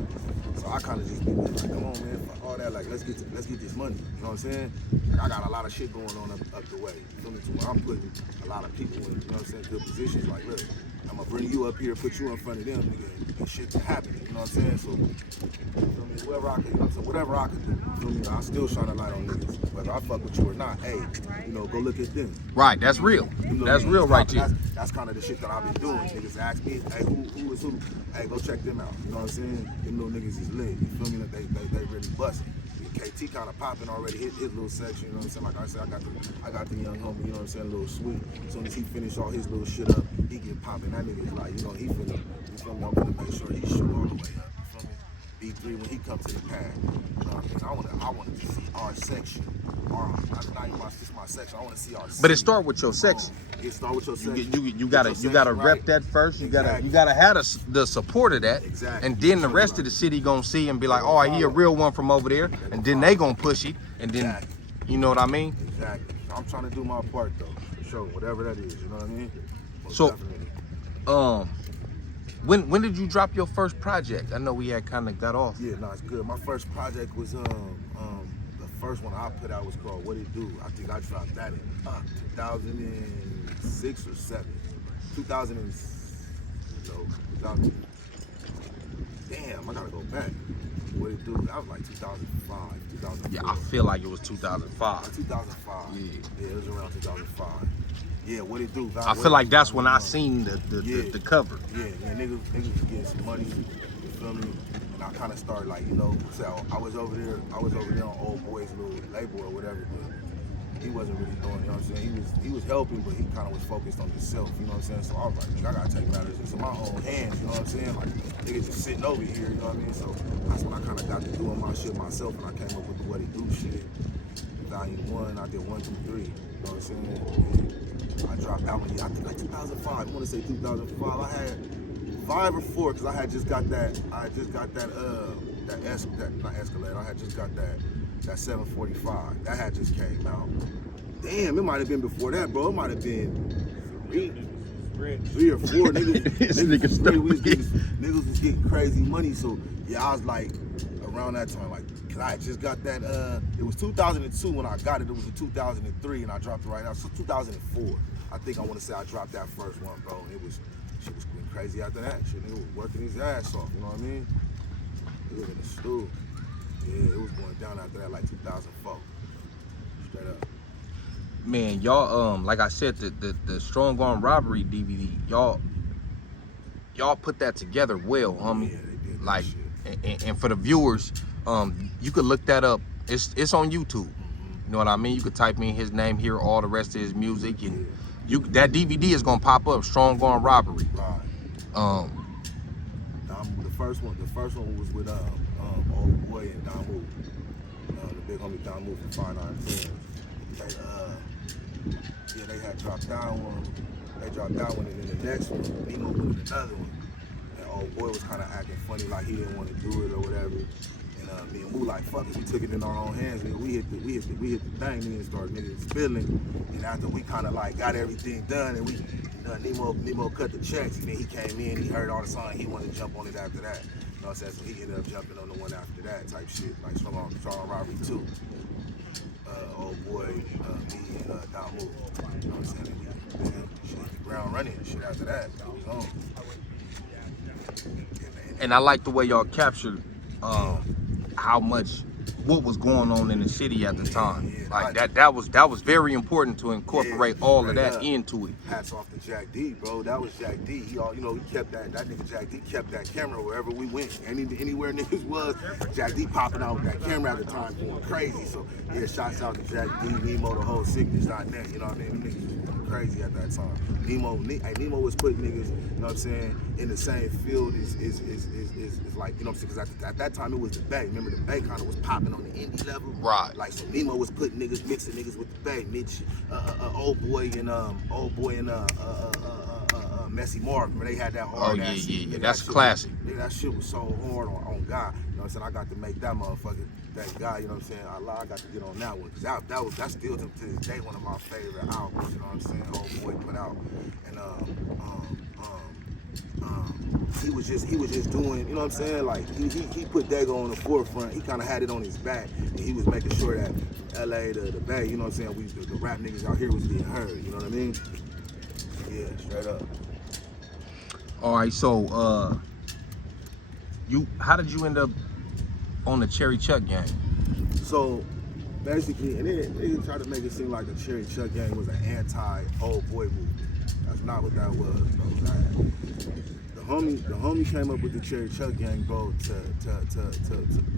so I kind of just be like, come on, man, fuck all that. Like, let's get this money. You know what I'm saying? Like, I got a lot of shit going on up the way. You feel me? To where I'm putting a lot of people in, you know what I'm saying, good positions. Like, look, I'm gonna bring you up here, put you in front of them, nigga, and shit's happening. You know what I'm saying? So, you feel me? Whatever I can, you know what I'm saying? Whatever I can do. You feel me? I still shine a light on niggas, whether I fuck with you or not. Hey, you know, go look at them. Right, that's real. You know, That's real right there. That's kind of the shit that I've been doing. Niggas ask me, hey, who is who? Hey, go check them out. You know what I'm saying? Them little niggas is lit. You feel me? They really busting. KT kind of popping already, hit his little section, you know what I'm saying? Like I said, I got the young homie, you know what I'm saying, a little sweet. As soon as he finish all his little shit up, he get popping. That nigga's like, you know, he finna, you feel me? I'm gonna make sure he shoot all the way up, you feel me? B3 when he comes to the pad, you know what I mean? I want to see our section. Just my section. I want to see our section. But it start with your section. It start with your section. You gotta rep that first. You gotta have the support of that. Exactly. And then the rest of the city gonna see and be like, oh, he a real one from over there. And then they gonna push it. And then, you know what I mean? Exactly. I'm trying to do my part though, for sure. Whatever that is, you know what I mean? Most So, definitely. when did you drop your first project? I know we had kind of got off. Yeah, no, it's good. My first project was the first one I put out was called What It Do. I think I dropped that in 2006 or 7. 2000. Damn, I gotta go back. What It Do? That was like 2005, 2004. Yeah, I feel like it was 2005. 2005. Yeah, it was around 2005. Yeah, What It Do? I feel like that's when I seen the cover. Yeah, niggas was getting some money. You feel me? And I kind of started like, you know, so I was over there on Old Boy's little label or whatever, but he wasn't really doing, you know what I'm saying? He was helping, but he kind of was focused on himself, you know what I'm saying? So I was like, I gotta take matters into my own hands, you know what I'm saying? Like, niggas just sitting over here, you know what I mean? So that's when I kind of got to doing my shit myself, and I came up with the What It Do shit. Volume 1, I did 1, 2, 3, you know what I'm saying? And I dropped that one, I think like 2005, I want to say 2005. I had 5 or 4, because I had just got that, not Escalade, I had just got that 745. That had just came out. Damn, it might have been before that, bro. It might have been 3 or 4. Niggas was getting crazy money. So yeah, I was like, around that time, like, cause I had just got that, it was 2002 when I got it. It was in 2003 and I dropped it right now. So 2004. I think I want to say I dropped that first one, bro. And shit was going crazy after that. Shit, nigga was working his ass off, you know what I mean? He was in the stool. Yeah, it was going down after that, like 2004. Straight up. Man, y'all, like I said, the Strong Arm Robbery DVD, y'all put that together well, homie. Yeah, they did like, that shit. and for the viewers, you could look that up. It's on YouTube. You know what I mean? You could type in his name, hear all the rest of his music, and that DVD is gonna pop up. Strong Arm Robbery. Right. The first one was with Old Boy and Don Move. The big homie Don Move from 593. They had dropped down one. They dropped that one, and then the next one, Nemo put another one. And Old Boy was kind of acting funny, like he didn't want to do it or whatever. And me and Wu like, fuck it, we took it in our own hands. Nigga. We hit the thing, and started niggas spilling. And after we kind of like got everything done, and Nemo cut the checks, and then he came in, he heard all the songs, he wanted to jump on it after that. You know what I'm saying? So he ended up jumping on the one after that type shit, like Strong Arm Robbery 2. Old Boy, me, and Don Move. You know what I'm saying? And we hit the ground running and shit after that. It was on. And I like the way y'all captured what was going on in the city at the time. Like that was very important to incorporate all of that into it. Hats off to Jack D, bro. That was Jack D. He kept that nigga Jack D kept that camera wherever we went. Anywhere niggas was, Jack D popping out with that camera at the time going crazy. So yeah, shouts out to Jack D, Nemo, the whole sickness.net, you know what I mean? Niggas was going crazy at that time. Nemo was putting niggas, you know what I'm saying, in the same field is like, you know what I'm saying? Because at that time it was the Bay. Remember the Bay kind of was popping on the indie level. Right. Like so Nemo was putting niggas, mixing niggas with the Bay. Mitch, Old Boy and Messy Mark, when they had that hard ass shit. Yeah. That's a classic. Nigga, that shit was so hard on God. You know what I'm saying? I got to make that motherfucker, that guy, you know what I'm saying? I got to get on that one. Cause that's still to this day one of my favorite albums, you know what I'm saying? Old boy put out. And he was just doing, you know what I'm saying? Like he put Dago on the forefront. He kind of had it on his back, and he was making sure that LA, the Bay, you know what I'm saying? The rap niggas out here was being heard. You know what I mean? Yeah, straight up. All right, so how did you end up on the Cherry Chuck gang? So basically, and they tried to make it seem like the Cherry Chuck gang was an anti-old boy movement. That's not what that was, bro. The homie came up with the Cherry Chuck gang, bro, to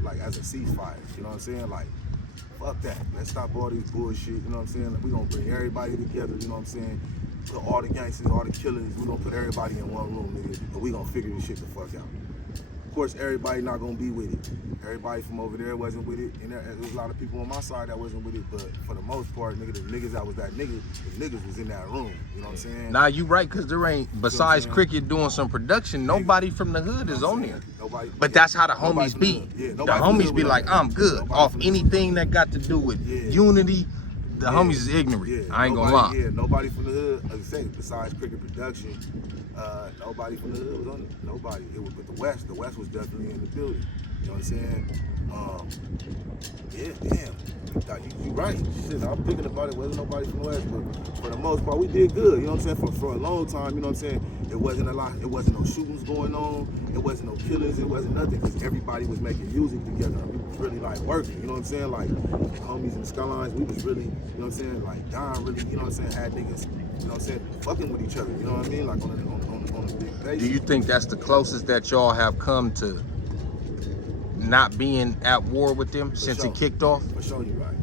like as a ceasefire. You know what I'm saying? Like, fuck that. Let's stop all these bullshit. You know what I'm saying? Like, we gonna bring everybody together. You know what I'm saying? Put all the gangsters, all the killers. We gonna put everybody in one room, nigga, and we gonna figure this shit the fuck out. Of course, everybody not gonna be with it. Everybody from over there wasn't with it, and there was a lot of people on my side that wasn't with it. But for the most part, nigga, the niggas that was that nigga, the niggas was in that room. You know what I'm saying? Nah, you right, cause there ain't, besides Cricket doing some production, nobody from the hood is on there. Nobody. But that's how the homies be. Yeah, the homies be like, I'm good off anything that got to do with unity. The homies is ignorant. Yeah, I ain't gonna lie. Yeah, nobody from the hood, like I say, besides Cricket Production, nobody from the hood was on it. Nobody. It was, but the West was definitely in the building. You know what I'm saying? Yeah, damn. You right. Shit, I'm thinking about it. Wasn't nobody from the West, but for the most part, we did good. You know what I'm saying? For a long time, you know what I'm saying? It wasn't a lot. It wasn't no shootings going on. It wasn't no killings. It wasn't nothing because everybody was making music together. We was really like working. You know what I'm saying? Like the homies and Skylines, we was really, you know what I'm saying? Like Don really, you know what I'm saying? Had niggas, you know what I'm saying? Fucking with each other. You know what I mean? Like on a big basis. Do you think that's the closest that y'all have come to not being at war with them since it kicked off? For sure, you right.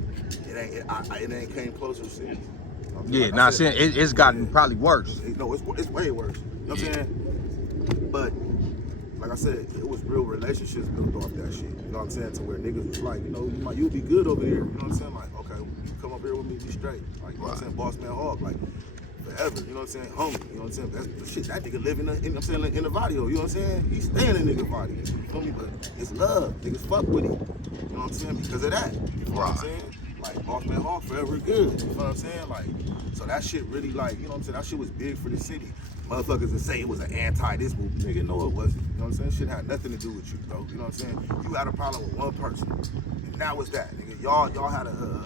It ain't came closer since. Yeah, not saying it's gotten probably worse. No, it's way worse. You know what I'm saying? But like I said, it was real relationships built off that shit. You know what I'm saying? To where niggas was like, you know, you'll be good over here. You know what I'm saying? Like, okay, you come up here with me, be straight. Like, you know what I'm saying? Boss man hog, like forever. You know what I'm saying? Homie. You know what I'm saying? That's the shit. That nigga live in the Vadio. You know what I'm saying? He's staying in nigga body. You feel me? But it's love. Niggas fuck with him. You know what I'm saying? Because of that. You know what I'm saying? Like, Boss Man Hawk forever good. You know what I'm saying? Like, so that shit really, like, you know what I'm saying? That shit was big for the city. Motherfuckers that say it was an anti-this movie. Nigga, no, it wasn't. You know what I'm saying? Shit had nothing to do with you, bro. You know what I'm saying? You had a problem with one person. And that was that, nigga. Y'all had an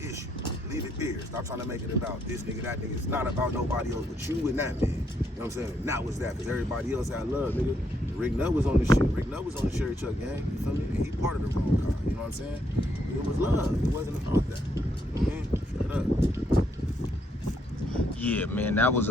issue. Leave it there. Stop trying to make it about this nigga, that nigga. It's not about nobody else but you and that man. You know what I'm saying? And that was that, because everybody else had love, nigga. Rick Nutt was on the shit. Rick Nutt was on the Cherry Chuck gang. You feel me? And he part of the wrong kind. You know what I'm saying? It was love. It wasn't about that. You know what I mean? Straight up. Yeah, man, that was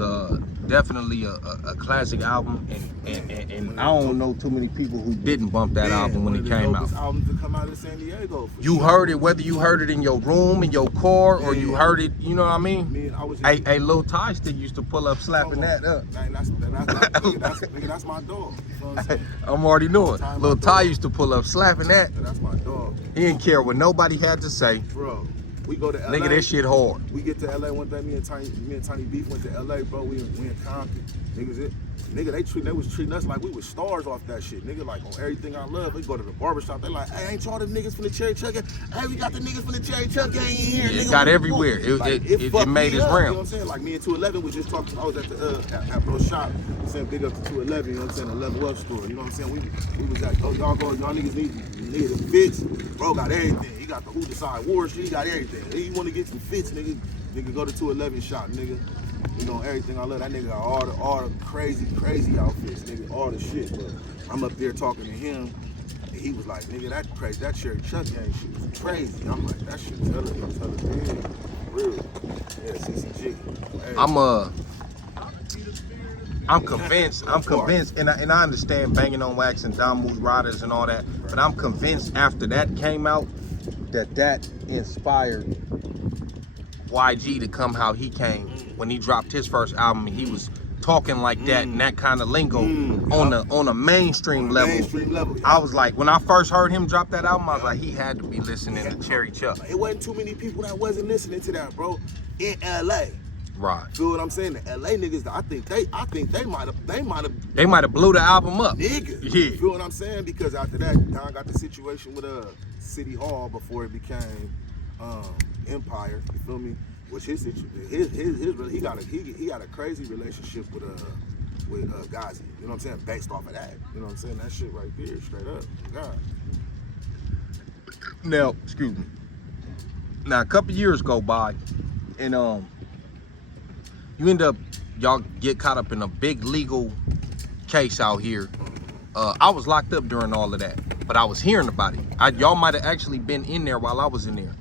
definitely a classic album, and I don't know too many people who didn't bump that album when it came out. Albums to come out of San Diego. You heard it, whether you heard it in your room, in your car, or you heard it, you know what I mean? Hey, Lil Ty still used to pull up slapping that up. That's my dog. You know what I'm saying? I'm already knowing. Lil Ty used to pull up slapping that. That's my dog. He didn't care what nobody had to say. Bro. We go to LA. Nigga, that shit hard. We get to LA one day. Me and Tiny Beef went to LA, bro. We in Compton. Nigga, they was treating us like we was stars off that shit. Nigga, like on everything I love. We go to the barbershop. They like, hey, ain't y'all the niggas from the Cherry Chuck gang? Hey, we got the niggas from the Cherry Chuck gang in here. Yeah, nigga, it got everywhere. It made its round. You know what I'm saying? Like me and 211 was just talking. I was at the at bro shop. Saying big up to 211. You know what I'm saying? A level up store. You know what I'm saying? We was like, oh y'all niggas need the fits. Bro got everything. He got the Who Decide War shit. He got everything. Hey, you want to get some fits, nigga? Nigga, go to 211 shop, nigga. You know, everything I love. That nigga got all the crazy outfits, nigga, all the shit. But I'm up there talking to him, and he was like, nigga, that Cherry Chuck gang shit was crazy. I'm like, that shit tell it, man. Real. Yeah, CCG. I'm convinced, and I understand Banging on Wax and Don Moose Riders and all that, but I'm convinced after that came out that inspired YG to come how he came when he dropped his first album. And he was talking like that and that kind of lingo on a mainstream level. I was like, when I first heard him drop that album, I was like, he had to be listening to Cherry Chuck. It wasn't too many people that wasn't listening to that, bro, in LA. Right. Feel what I'm saying? The LA niggas, I think they might have blew the album up. Nigga. Yeah. Feel what I'm saying? Because after that, Don got the situation with City Hall before it became Empire. You feel me? Which he got a crazy relationship with Gazi. You know what I'm saying? Based off of that. You know what I'm saying? That shit right there, straight up. God. Now, excuse me. Now, a couple years go by, and you end up, y'all get caught up in a big legal case out here. I was locked up during all of that, but I was hearing about it. Y'all might have actually been in there while I was in there.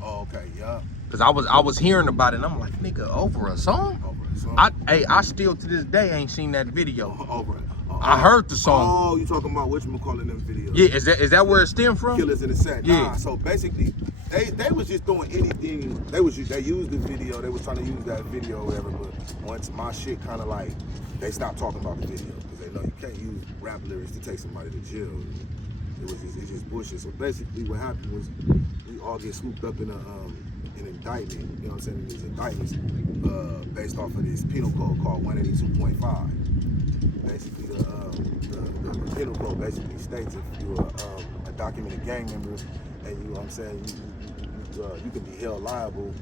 Oh, okay, yeah. Cause I was hearing about it, and I'm like, nigga, over a song? Over a song. I still to this day ain't seen that video. Over it. I heard the song. Oh, you talking about whatchamacallit them videos? Yeah, is that where it stemmed from? Killers in the Set. Yeah. Nah, so basically, they was just doing anything. They used the video. They was trying to use that video or whatever. But once my shit kind of like, they stopped talking about the video because they know you can't use rap lyrics to take somebody to jail. It's just bullshit. So basically, what happened was we all get swooped up in an indictment. You know what I'm saying? These indictments based off of this penal code called 182.5. Basically, the penal code basically states if you're a documented gang member and you know what I'm saying, you can be held liable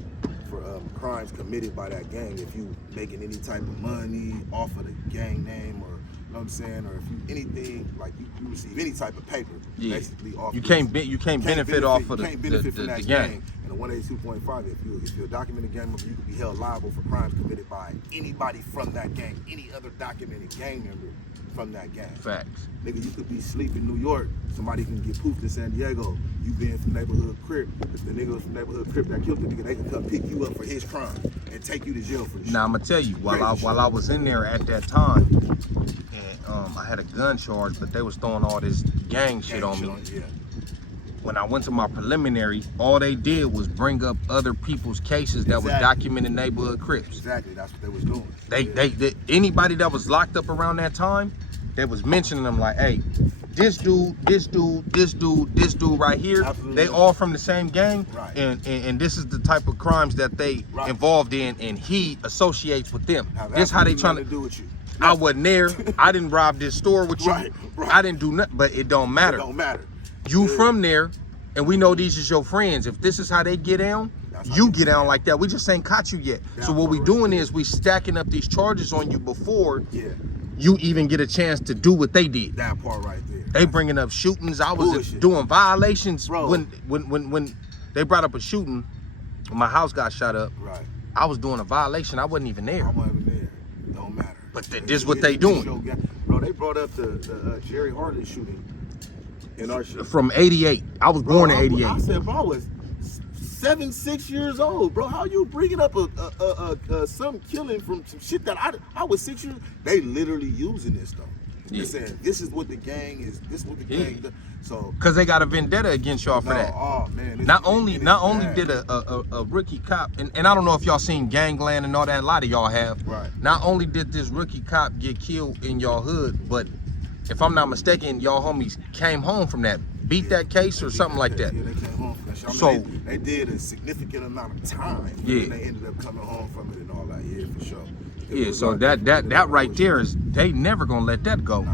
for crimes committed by that gang if you making any type of money off of the gang name, or you know what I'm saying, or if you anything like you receive any type of paper, basically off. You can't benefit off of the gang. And the 182.5, if you're a documented gang member, you can be held liable for crimes committed by anybody from that gang, any other documented gang member from that gang. Facts. Nigga, you could be asleep in New York, somebody can get poofed in San Diego. You being from neighborhood Crip, if the nigga was from neighborhood Crip that killed the nigga, they can come pick you up for his crime and take you to jail for the shit. Now I'm gonna tell you, while I was in there at that time, and I had a gun charge, but they was throwing all this gang shit on me. Yeah. When I went to my preliminary, all they did was bring up other people's cases that were documented neighborhood Crips. Exactly, that's what they was doing. They anybody that was locked up around that time, they was mentioning them like, hey, this dude right here, Absolutely. They all from the same gang, right. and this is the type of crimes that they involved in, and he associates with them. This how they trying to do with you. I wasn't there. I didn't rob this store with you. Right. I didn't do nothing, but it don't matter. It don't matter. You from there, and we know these is your friends. If this is how they get down, you get down like that. We just ain't caught you yet. So what we doing is we stacking up these charges on you before you even get a chance to do what they did. That part right there. They bringing up shootings. I was doing violations when they brought up a shooting. When my house got shot up. Right. I was doing a violation. I wasn't even there. I wasn't even there. Don't matter. But this is what they doing. Bro, they brought up the Jerry Hartley shooting in our shit. From 88. I was born in 88. I said, bro, I was 6 years old, bro. How you bringing up some killing from some shit that I was 6 years? They literally using this though. They're saying this is what the gang is. This is what the gang does. So because they got a vendetta against y'all for that. Oh man. Not only did a rookie cop, and I don't know if y'all seen Gangland and all that. A lot of y'all have. Right. Not only did this rookie cop get killed in y'all hood, but if I'm not mistaken, y'all homies came home from that, beat that case or something like that. Yeah, they came home from that shit. So they did a significant amount of time. Yeah. And they ended up coming home from it and all that. Yeah, for sure. Yeah. So that right there is they never gonna let that go.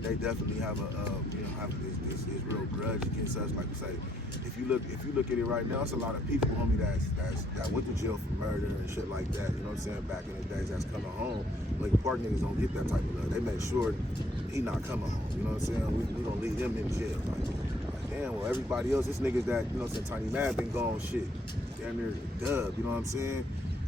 They definitely have this real grudge against us. Like I say, if you look at it right now, it's a lot of people, homie, that went to jail for murder and shit like that. You know what I'm saying? Back in the days, that's coming home. Like Park niggas don't get that type of love. They make sure he not coming home. You know what I'm saying? We don't leave him in jail. Like damn. Well, everybody else, this niggas that you know what I'm saying, Tiny Mad been gone shit. Damn near dub. You know what I'm saying?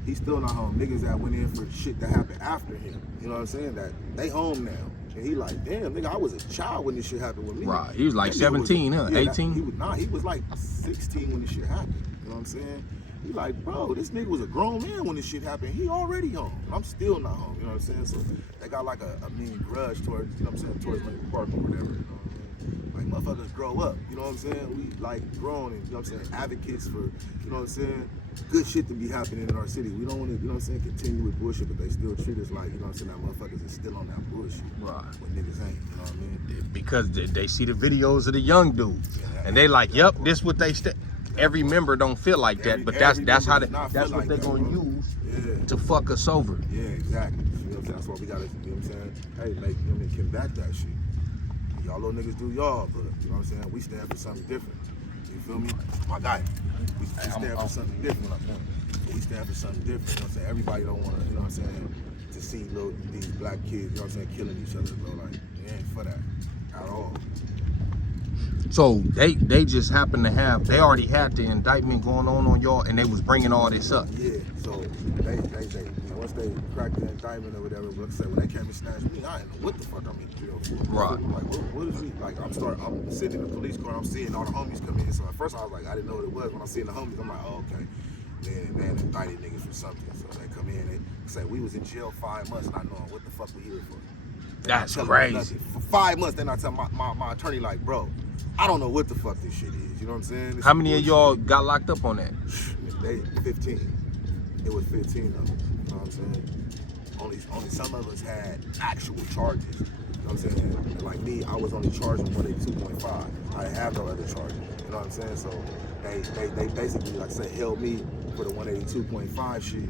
He's still not home. Niggas that went in for shit that happened after him. You know what I'm saying? That they home now. And he like, damn, nigga, I was a child when this shit happened with me. Right. He was like 17, 18? He was like 16 when this shit happened. You know what I'm saying? He like, bro, this nigga was a grown man when this shit happened. He already home. I'm still not home. You know what I'm saying? So they got like a mean grudge towards, you know what I'm saying, towards Lincoln Park or whatever. You know what I mean? Like motherfuckers grow up. You know what I'm saying? We like grown and, you know what I'm saying, advocates for, you know what I'm saying, good shit to be happening in our city. We don't want to, you know what I'm saying, continue with bullshit, but they still treat us like, you know what I'm saying, that motherfuckers is still on that bullshit. Right. When niggas ain't, you know what I mean? Because they see the videos of the young dudes, and they like, yep, this what they every member don't feel like that, but that's what they gonna use to fuck us over. Yeah, exactly. You know what I'm saying? That's why we gotta, you know what I'm saying? Hey, make, you know what I mean, combat that shit. Y'all little niggas do y'all, but you know what I'm saying? We stand for something different. You feel me? My guy. We stand for something different. We stand for something different. You know what I'm saying? Everybody don't want to, you know what I'm saying, to see these black kids, you know what I'm saying, killing each other, bro. Like, they ain't for that at all. So they just happened to have, they already had the indictment going on y'all, and they was bringing all this up. Yeah, so they you know, once they cracked the indictment or whatever, let's say when they came and snatched me, I didn't know what the fuck I'm in jail for. Right. I'm like, what is me? Like, I'm sitting in the police car, I'm seeing all the homies come in. So at first I was like, I didn't know what it was. When I seen the homies, I'm like, oh, okay. Then they indicted niggas for something. So they come in, they say we was in jail 5 months, not knowing what the fuck we here for. That's crazy. For 5 months, then I tell my attorney, like, bro, I don't know what the fuck this shit is. You know what I'm saying? This How many of y'all got locked up on that? They 15. It was 15 of them. You know what I'm saying? Only some of us had actual charges. You know what I'm saying? Like me, I was only charged with 182.5. I didn't have no other charges. You know what I'm saying? So they basically, like I said, held me for the 182.5 shit.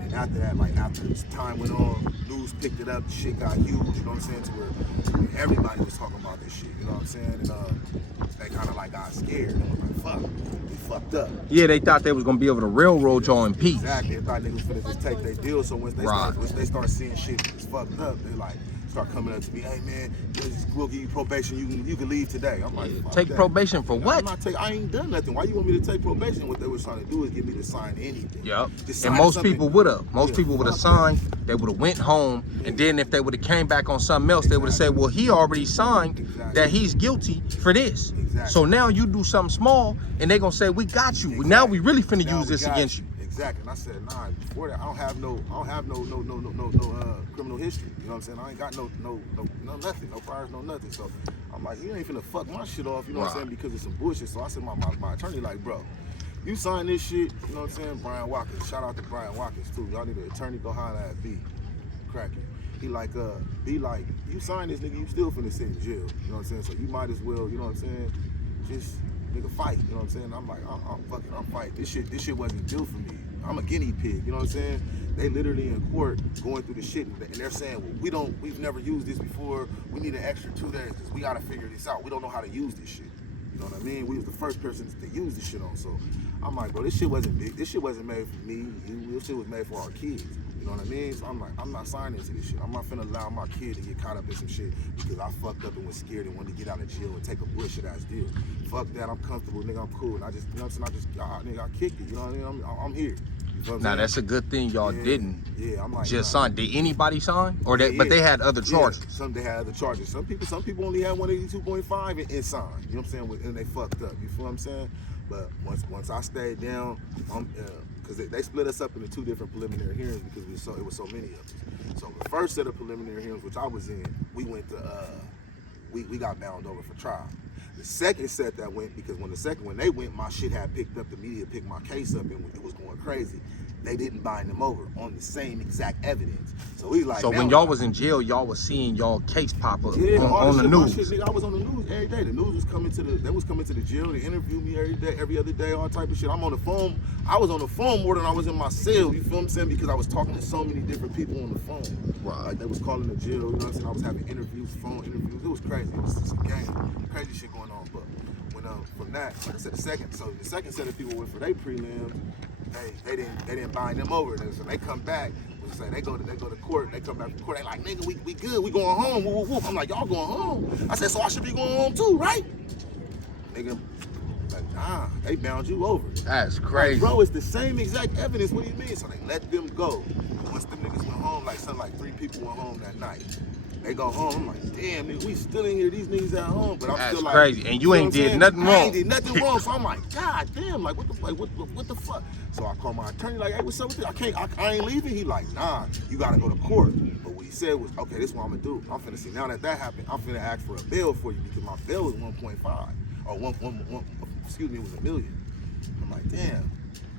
And after that, like after time went on, news picked it up, shit got huge, you know what I'm saying, to where everybody was talking about this shit, you know what I'm saying? And they kind of like got scared and was like, fuck, we fucked up. Yeah, they thought they was gonna be able to railroad y'all in peace. Exactly, they thought niggas was finna just take their deal, so once they start seeing shit that's fucked up, they like start coming up to me, hey man, we'll give you probation, you can leave today. I'm like, take probation for what? I ain't done nothing. Why you want me to take probation? What they was trying to do is get me to sign anything. Yep. And most people would have. Most people would have signed. They would have went home, and then if they would have came back on something else, they would have said, well, he already signed that he's guilty for this. So now you do something small, and they gonna say, we got you. Now we really finna use this against you. Exactly. And I said, nah, before that, I don't have no criminal history. You know what I'm saying? I ain't got no nothing, no priors, no nothing. So I'm like, you ain't finna fuck my shit off, you know what I'm saying, because it's some bullshit. So I said, my attorney like, bro, you sign this shit, you know what I'm saying? Brian Watkins, shout out to Brian Watkins too. Y'all need an attorney, go holler at B. Cracking. He like, be like, you sign this nigga, you still finna sit in jail. You know what I'm saying? So you might as well, you know what I'm saying, just nigga fight, you know what I'm saying? I'm like, I'm fighting. This shit wasn't built for me. I'm a guinea pig, you know what I'm saying? They literally in court going through the shit, and they're saying, well, we've never used this before. We need an extra 2 days because we gotta figure this out. We don't know how to use this shit. You know what I mean? We was the first person to use this shit on. So I'm like, bro, this shit wasn't big. This shit wasn't made for me. This shit was made for our kids. You know what I mean? So I'm like, I'm not signing to this shit. I'm not finna allow my kid to get caught up in some shit because I fucked up and was scared and wanted to get out of jail and take a bullshit ass deal. Fuck that, I'm comfortable, nigga, I'm cool. And I just, you know what I'm saying, nigga, I kicked it, you know what I mean? I'm here. You know now that's a good thing y'all didn't I'm like, just sign. Did anybody sign? Or but they had other charges? Some they had other charges. Some people only had 182.5 and signed. You know what I'm saying? And they fucked up. You feel what I'm saying? But once I stayed down, because they split us up into 2 different preliminary hearings because it was so many of us. So the first set of preliminary hearings, which I was in, we went to we got bound over for trial. The second set that went, because when they went, my shit had picked up, the media picked my case up and it was going crazy. They didn't bind them over on the same exact evidence. So we like. So when y'all was in jail, y'all was seeing y'all case pop up on the news. Shit, nigga, I was on the news every day. The news was coming to the jail. They interviewed me every day, every other day, all type of shit. I'm on the phone. I was on the phone more than I was in my cell. You feel what I'm saying? Because I was talking to so many different people on the phone. Right. Like they was calling the jail. You know what I'm saying? I was having interviews, phone interviews. It was crazy. It was some game, crazy shit going on. But when from that, like I said, the second set of people went for their prelims. They didn't bind them over. So they come back. They go to court. They come back to court. They like, nigga, we good. We going home. Whoop, whoop, whoop. I'm like, y'all going home? I said, so I should be going home too, right? Nigga, like, nah, they bound you over. That's crazy. Like, bro, it's the same exact evidence. What do you mean? So they let them go. Once them niggas went home, like 3 people went home that night. They go home. I'm like, damn, nigga, we still in here. These niggas at home, but I'm that's still like, crazy. And you ain't did nothing wrong. I ain't did nothing wrong. So I'm like, God damn, like what the fuck? So I call my attorney, like, hey, what's up with this? I ain't leaving. He like, nah, you gotta go to court. But what he said was, okay, this is what I'm gonna do. I'm finna see. Now that happened, I'm finna ask for a bail for you because my bail was 1.5 or excuse me, it was $1 million. I'm like, damn.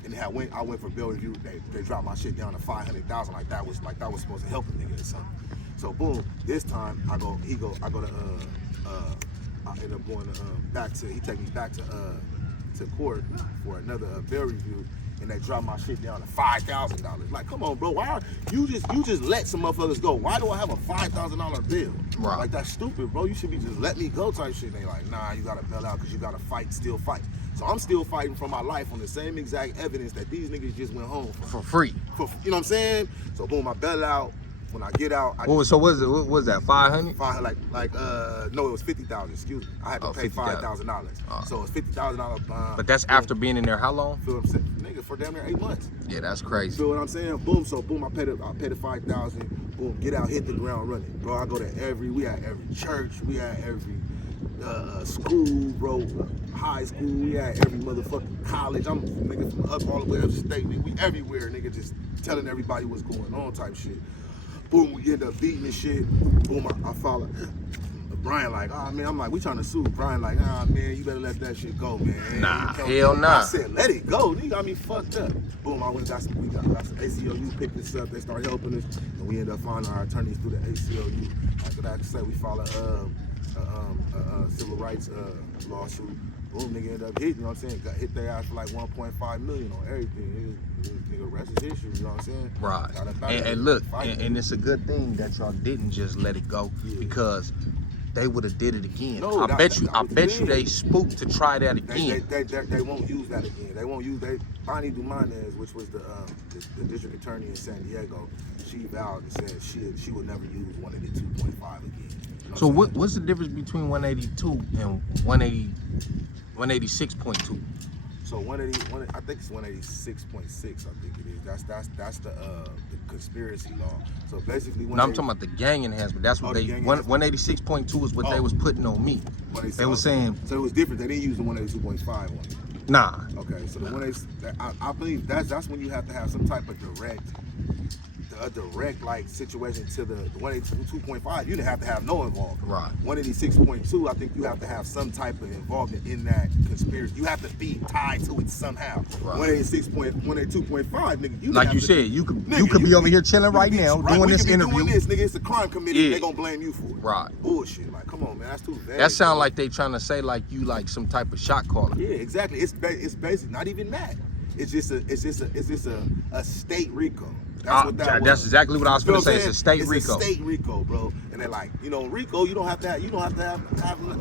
And I went for bail review. They dropped my shit down to 500,000. Like that was supposed to help a nigga or something. So boom, this time I end up going to he take me back to court for another bail review, and they drop my shit down to $5,000. Like, come on, bro. Why you just let some motherfuckers go? Why do I have a $5,000 bill? Right. Like, that's stupid, bro. You should be just let me go type shit. And they like, nah, you gotta bail out because you gotta fight, still fight. So I'm still fighting for my life on the same exact evidence that these niggas just went home For free. you know what I'm saying? So boom, I bail out. When I get out, What was that? 500? No, it was 50,000. Excuse me, I had to pay $5,000. So it's $50,000 bond. But that's after being in there how long? Feel what I'm saying, nigga, for damn near 8 months. Yeah, that's crazy. Feel what I'm saying? Boom. So boom, I pay the 5,000. Boom, get out, hit the ground running, bro. I go to we had every church, we had every school, bro, high school, we had every motherfucking college. I'm nigga from up all the way upstate. We everywhere, nigga, just telling everybody what's going on type shit. Boom, we end up beating this shit. Boom, I follow Brian like, oh man, I'm like, we trying to sue. Brian like, nah man, you better let that shit go, man. Nah, hell nah. I said, let it go. Nigga got me fucked up. Boom, we got some ACLU picked this up. They started helping us, and we ended up finding our attorneys through the ACLU. After that, I can say we filed a civil rights lawsuit. Boom, nigga ended up hitting, you know what I'm saying? Got hit their ass for like 1.5 million on everything. Nigga, rest is history, you know what I'm saying? Right. And look, and it's a good thing that y'all didn't just let it go, because they would have did it again. No, I bet you they spooked to try that again. They won't use that again. They won't use Bonnie Dumanez, which was the district attorney in San Diego. She vowed and said she would never use 182.5 again. You know So what's the difference between 182 and 186.2? So I think it's 186.6. I think it is. That's the conspiracy law. So basically, No, I'm talking about the gang enhancement. That's what 186.2 is what they was putting on me. They was saying. So it was different. They didn't use the 182.5 on you. Nah. Okay, so I believe that's when you have to have some type of direct like situation to the 182.5. You didn't have to have no involvement. Right. 186.2, I think you have to have some type of involvement in that conspiracy. You have to be tied to it somehow. Right. 182.5, nigga. Like you said, you could be over here chilling right now doing this interview. Doing this, nigga. It's the crime committee. Yeah. They gonna blame you for it. Right. Bullshit. Like, come on, man. That's too bad. That sound like they trying to say like you like some type of shot caller. Yeah, exactly. It's basic. Not even that. It's just a state RICO. That's what that was. That's exactly what I was going to say. It's a state RICO. It's a state RICO, bro. And they're like, RICO, you don't have to have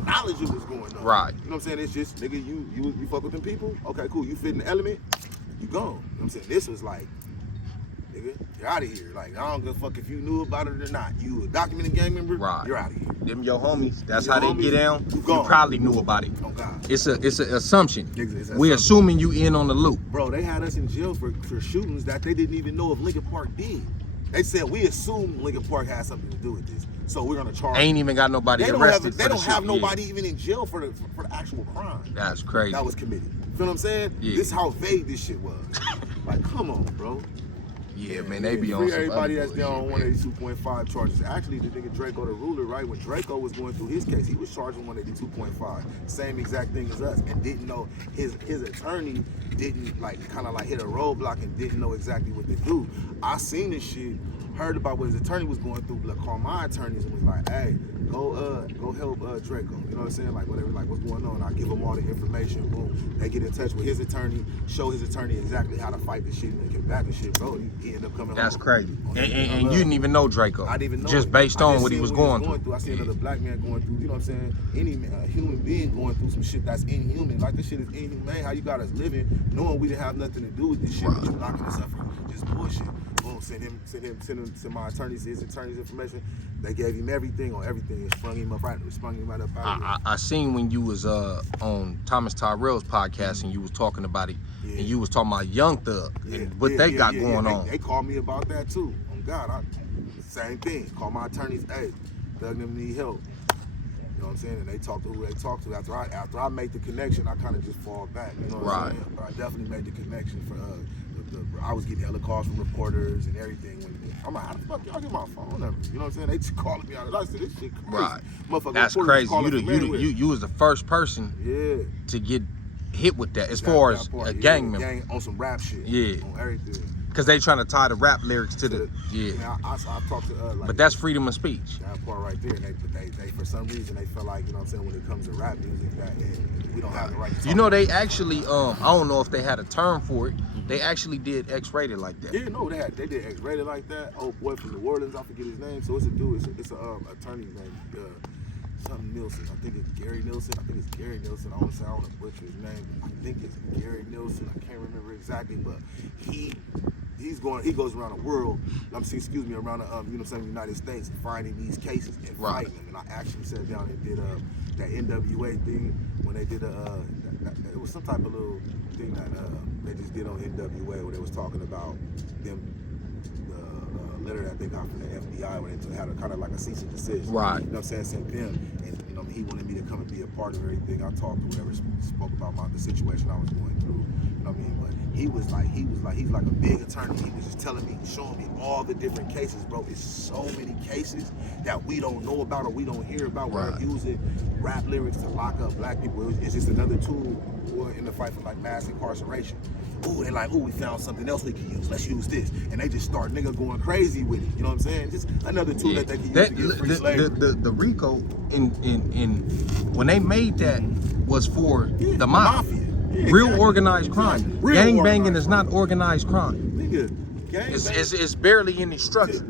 knowledge of what's going on. Right. You know what I'm saying? It's just, nigga, you fuck with them people. Okay, cool. You fit in the element. You gone. You know what I'm saying? This was like, nigga, you're out of here. Like, I don't give a fuck if you knew about it or not. You a documented gang member. Right. You're out of here. Them your homies. That's how they get down. You probably knew about it. Oh God. It's an assumption. We're assuming you in on the loop. Bro, they had us in jail for shootings that they didn't even know if Lincoln Park did. They said we assume Lincoln Park has something to do with this, so we're gonna charge. Ain't even got nobody arrested. They don't have nobody even in jail for the actual crime. That's crazy. That was committed. Feel what I'm saying? Yeah. This is how vague this shit was. Like, come on, bro. Yeah, man, they be on some everybody that's down on 182.5 charges. Actually, the nigga Draco the ruler, right? When Draco was going through his case, he was charged with 182.5. Same exact thing as us, and didn't know his attorney didn't kind of hit a roadblock and didn't know exactly what to do. I seen this shit, heard about what his attorney was going through, but called my attorneys and was like, hey, go help Draco. You know what I'm saying? Like, whatever, like, what's going on? I give them all the information. Boom. They get in touch with his attorney, show his attorney exactly how to fight the shit and get back the shit, bro. He ended up coming That's home. Crazy. And you didn't even know Draco. I didn't even know. Just based on what he was going through. I see another black man going through, you know what I'm saying? Any human being going through some shit that's inhuman. Like, this shit is inhumane. How you got us living knowing we didn't have nothing to do with this shit, but you locking us up for just bullshit. Boom, send my attorneys his attorney's information. They gave him everything on everything and sprung him right up out. I seen when you was on Thomas Tyrell's podcast and you was talking about it, and you was talking about Young Thug and what they got going on. They called me about that too. Oh God, same thing. Call my attorneys, hey, Thug them need help. You know what I'm saying? And they talk to who they talk to. After I make the connection, I kind of just fall back. You know what I'm saying? But I definitely made the connection for I was getting hella calls from reporters and everything. I'm like, how the fuck y'all get my phone number? You know what I'm saying? They just calling me out. I said, this shit crazy. Right. That's crazy. You was the first person to get hit with that as far as a gang member. Gang on some rap shit. Yeah. On everything. Because they trying to tie the rap lyrics to the, I talked to but that's freedom of speech. That part right there. They for some reason, they feel like, you know what I'm saying, when it comes to rap music, that we don't have the right to talk they actually, I don't know if they had a term for it, they actually did X-rated like that. Yeah, no, they did X-rated like that. Old boy from New Orleans, I forget his name. So it's a dude, it's a attorney named something Nielsen. I think it's Gary Nielsen. I don't want to butcher his name. But I think it's Gary Nielsen. I can't remember exactly, but he goes around the world. Around the United States, finding these cases and fighting them. And I actually sat down and did that NWA thing when they did it was some type of little thing that they just did on NWA where they was talking about them. Letter that they got from the FBI when they had a kind of like a cease and desist. Right. You know what I'm saying? Sent them, and he wanted me to come and be a part of everything. I talked to whatever, spoke about the situation I was going through. You know what I mean? But he's like a big attorney. He was just telling me, showing me all the different cases, bro. It's so many cases that we don't know about or we don't hear about. Where they're using rap lyrics to lock up black people. It's just another tool in the fight for like mass incarceration. Ooh, they like, we found something else we can use. Let's use this. And they just start niggas going crazy with it. You know what I'm saying? Just another tool that they can use to get free slavery. The RICO in when they made that was for the mafia. Yeah, real organized crime. Gang banging is not organized crime. Nigga, gang it's barely any structure.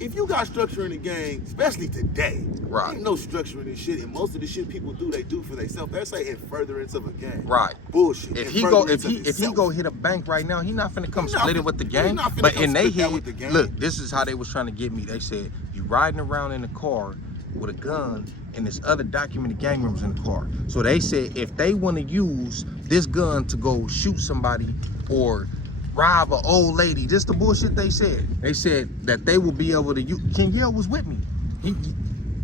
If you got structure in the gang, especially today, right, ain't no structure in this shit. And most of the shit people do, they do for themselves. They say in furtherance of a gang. Right. Bullshit. If he go hit a bank right now, he not finna come split it with the gang. But in they head, look, this is how they was trying to get me. They said you riding around in a car with a gun and this other documented gang members in the car. So they said if they want to use this gun to go shoot somebody or rob an old lady, just the bullshit they said. They said that they will be able to use. King Yell was with me.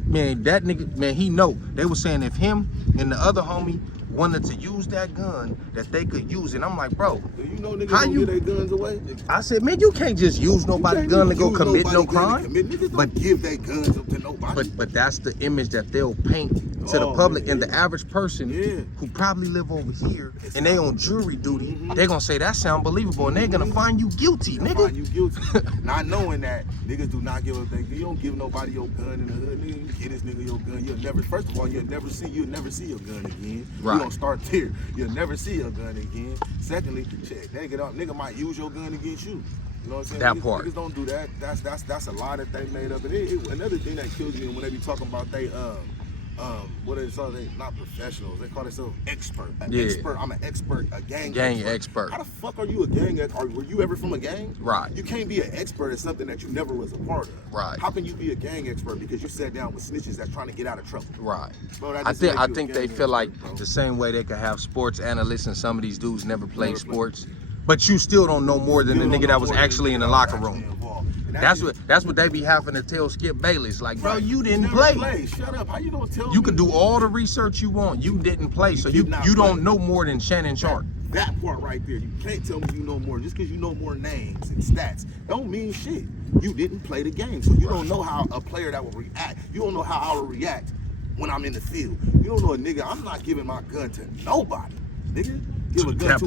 Man, that nigga, man, he know. They were saying if him and the other homie wanted to use that gun, that they could use it. I'm like, bro, do you know niggas don't give their guns away? I said, man, you can't just use nobody's gun to go commit no crime. Niggas don't give their guns up to nobody. But that's the image that they'll paint to the public, and the average person who probably live over here and they on jury duty, they're gonna say that sound believable and they're gonna find you guilty, nigga. Find you guilty. Not knowing that niggas do not give up their gun. You don't give nobody your gun in the hood, nigga. You get this nigga your gun. First of all, you'll never see your gun again. Right. You don't start there. You'll never see your gun again. Secondly, shit, nigga might use your gun against you. You know what I'm saying? That part. Niggas don't do that. That's a lie that they made up. And another thing that kills me when they be talking about what is they not professionals? They call themselves expert. Expert. I'm an expert. A gang expert. How the fuck are you a gang expert? Were you ever from a gang? Right. You can't be an expert at something that you never was a part of. Right. How can you be a gang expert because you sat down with snitches that's trying to get out of trouble? Right. Bro, I think they feel like the same way they could have sports analysts and some of these dudes never played sports, but you still don't know more than the nigga that was actually in the locker room. That's what they be having to tell Skip Bayless. Like, bro, you didn't play. Shut up. How you gonna tell me? You can do all the reresearch you want. You didn't play, so you don't know more than Shannon Sharp. That part right there, you can't tell me you know more. Just because you know more names and stats don't mean shit. You didn't play the game, so you don't know how a player that will react. You don't know how I will react when I'm in the field. You don't know a nigga. I'm not giving my gun to nobody, nigga. Give a gun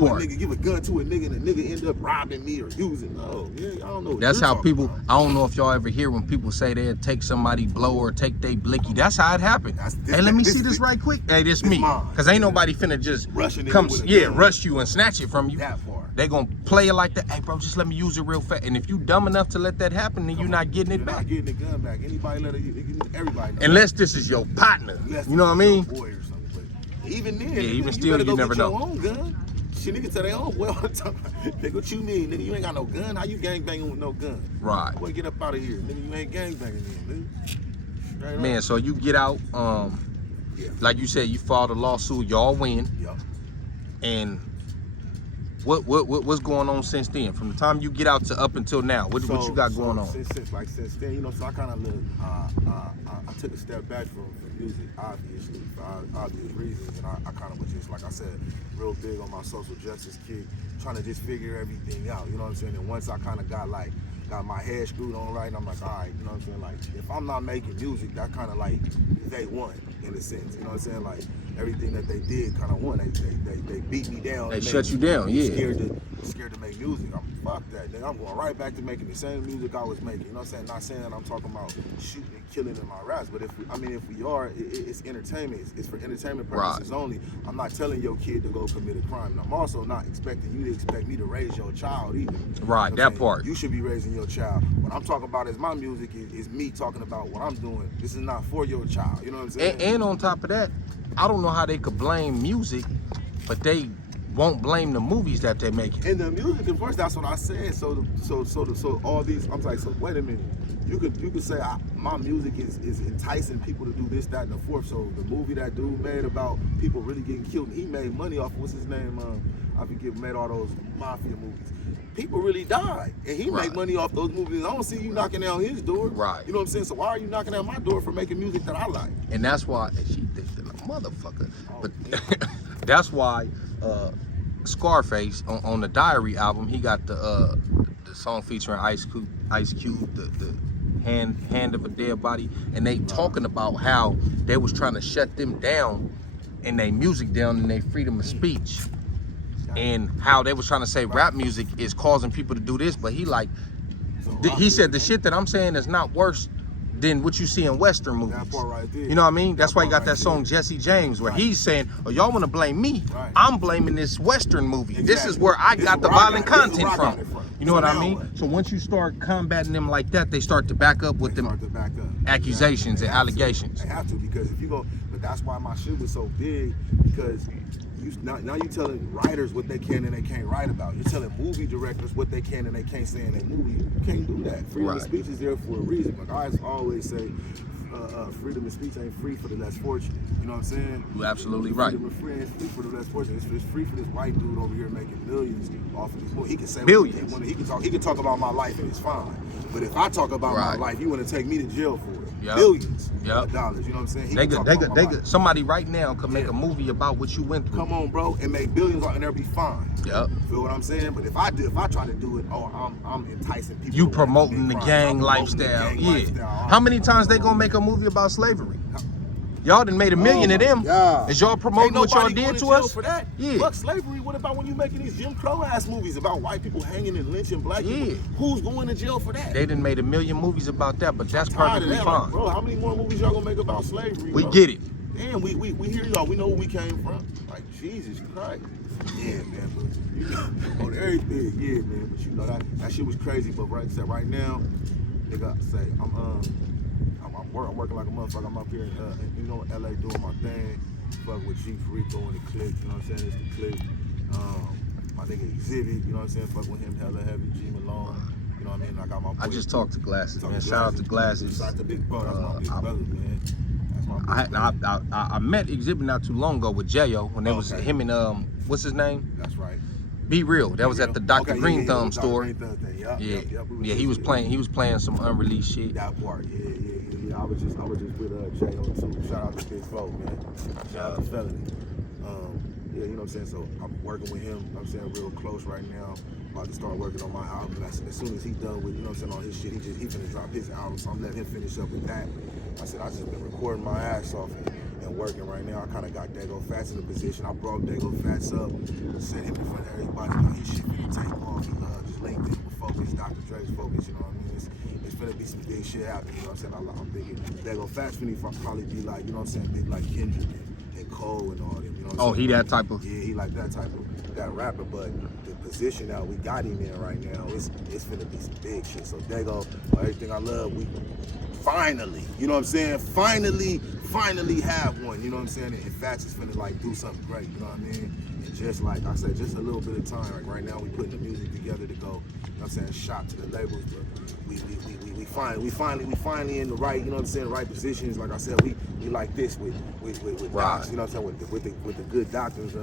to a nigga, and the nigga end up robbing me or using. Oh, yeah, I don't know. That's how people. I don't know if y'all ever hear when people say they'll take somebody blow or take they blicky. That's how it happened. Hey, let me see this right quick. Hey, this me. Cause ain't nobody finna just rush you and snatch it from you. That far. They gonna play it like that. Hey, bro, just let me use it real fast. And if you dumb enough to let that happen, then you're not getting it back. You're not getting the gun back. Anybody everybody. Unless this is your partner. You know what I mean? Even then, even still, you never know. Your own gun. Shit, niggas tell their own boy all the time. Nigga, what you mean, nigga? You ain't got no gun. How you gang banging with no gun? Right. Boy, get up out of here, nigga. You ain't gang banging, nigga. Right man, so you get out. Like you said, you filed a lawsuit. Y'all win. Yep. And what's going on since then? From the time you get out to up until now, what you got going on? Since then, you know, so I kind of I took a step back from music, obviously, for obvious reasons, and I kind of was just, like I said, real big on my social justice kick, trying to just figure everything out, you know what I'm saying? And once I kind of got my head screwed on right, and I'm like, all right, you know what I'm saying? Like, if I'm not making music, that kind of like, they won, in a sense, you know what I'm saying? Like, everything that they did kind of won. They beat me down. They shut you down, yeah. Scared to scared to make music. Fuck that, nigga. I'm going right back to making the same music I was making. You know what I'm saying? Not saying that I'm talking about shooting and killing in my raps, but if we are, it's entertainment. It's for entertainment purposes only. I'm not telling your kid to go commit a crime. And I'm also not expecting you to expect me to raise your child either. Right, that part. You should be raising your child. What I'm talking about is my music is me talking about what I'm doing. This is not for your child. You know what I'm saying? And on top of that, I don't know how they could blame music, but they won't blame the movies that they're making. And the music, of course, that's what I said. So all these, I'm like, so wait a minute. You could say my music is enticing people to do this, that, and the fourth. So the movie that dude made about people really getting killed, he made money off, what's his name? I forget, made all those mafia movies. People really died, and he made money off those movies. I don't see you knocking down his door. Right. You know what I'm saying? So why are you knocking down my door for making music that I like? And that's why she thinks that a motherfucker. But that's why Scarface on the Diary album, he got the song featuring Ice Cube, the hand of a dead body, and they talking about how they was trying to shut them down and their music down and their freedom of speech, and how they was trying to say rap music is causing people to do this, but he like, he said the shit that I'm saying is not worse than what you see in Western movies. That part right there. You know what I mean? That's why you got that song Jesse James, where he's saying, oh, y'all want to blame me? I'm blaming this Western movie. Exactly. This is where I got the violent content from. You know So what I now mean? what? So once you start combating them like that, they start to back up with them accusations and allegations. They have to, because if you go, but that's why my shit was so big, because now you telling writers what they can and they can't write about. You're telling movie directors what they can and they can't say in a movie. You can't do that. Freedom of speech is there for a reason. Like I always say, freedom of speech ain't free for the less fortunate. You know what I'm saying? You're absolutely right. Freedom of free ain't free for the less fortunate. It's free for this white dude over here making millions off of this movie. He can say billions. He can talk about my life and it's fine. But if I talk about my life, you want to take me to jail for it. Billions of dollars. You know what I'm saying? Somebody right now could make a movie about what you went through. Come on, bro, and make billions and they'll be fine. Yep. Feel what I'm saying? But if I try to do it, I'm enticing people. You promoting the gang lifestyle. How many times they gonna make a movie about slavery? Y'all done made $1 million of them. Is y'all promoting what y'all did to us? For that. Yeah. Fuck slavery. What about when you making these Jim Crow ass movies about white people hanging and lynching black people? Who's going to jail for that? They done made $1 million movies about that, but that's perfectly fine. Like, bro, how many more movies y'all gonna make about slavery? We get it. Damn, we hear y'all. We know where we came from. Like Jesus Christ. Yeah, man. But you know, on everything, yeah, man. But you know that shit was crazy. But right now, nigga, say I'm working like a motherfucker. I'm up here, LA doing my thing. Fucking with G Rico and the clique. You know what I'm saying? It's the clique. My nigga Exhibit. You know what I'm saying? Fuck with him, hella heavy. G Malone. You know what I mean? I got my boy. I just talked to Glasses, man. Shout out to Glasses. Shout out to Big Bro. That's my big brother, man. That's my big brother. I met Exhibit not too long ago with J.O. when there was him and what's his name? That's right. Be Real. That was at the Dr. Green Thumb store. Yep, he was playing some unreleased shit. That part, yeah. I was just with J.O. too. Shout out to Big Folk, man. Shout out to Felony. Yeah, you know what I'm saying? So I'm working with him, I'm saying, real close right now. About to start working on my album. As soon as he done with, you know what I'm saying, all his shit, he finna drop his album. So I'm letting him finish up with that. I said, I just been recording my ass off and working right now. I kind of got Dago Fats in the position. I brought Dago Fats up, sent him in front of everybody. Now his shit finna take off. He just linked in with Focus, Dr. Dre's Focus, you know what I mean? It's finna be some big shit happening, you know what I'm saying? I'm thinking Dago Fats finna probably be like, you know what I'm saying, big like Kendrick and Cole and all them, you know what I'm saying? He that type of... Yeah, he like that type of rapper, but the position that we got him in right now, it's finna be some big shit. So Dago, everything I love, we finally, you know what I'm saying? Finally have one, you know what I'm saying? And Fats is finna like do something great, you know what I mean? And just like I said, just a little bit of time. Like right now, we putting the music together to go, you know what I'm saying, shop to the labels, but we finally in the right, you know what I'm saying, the right positions. Like I said, we like this with docs, you know what I'm saying, with the good doctors,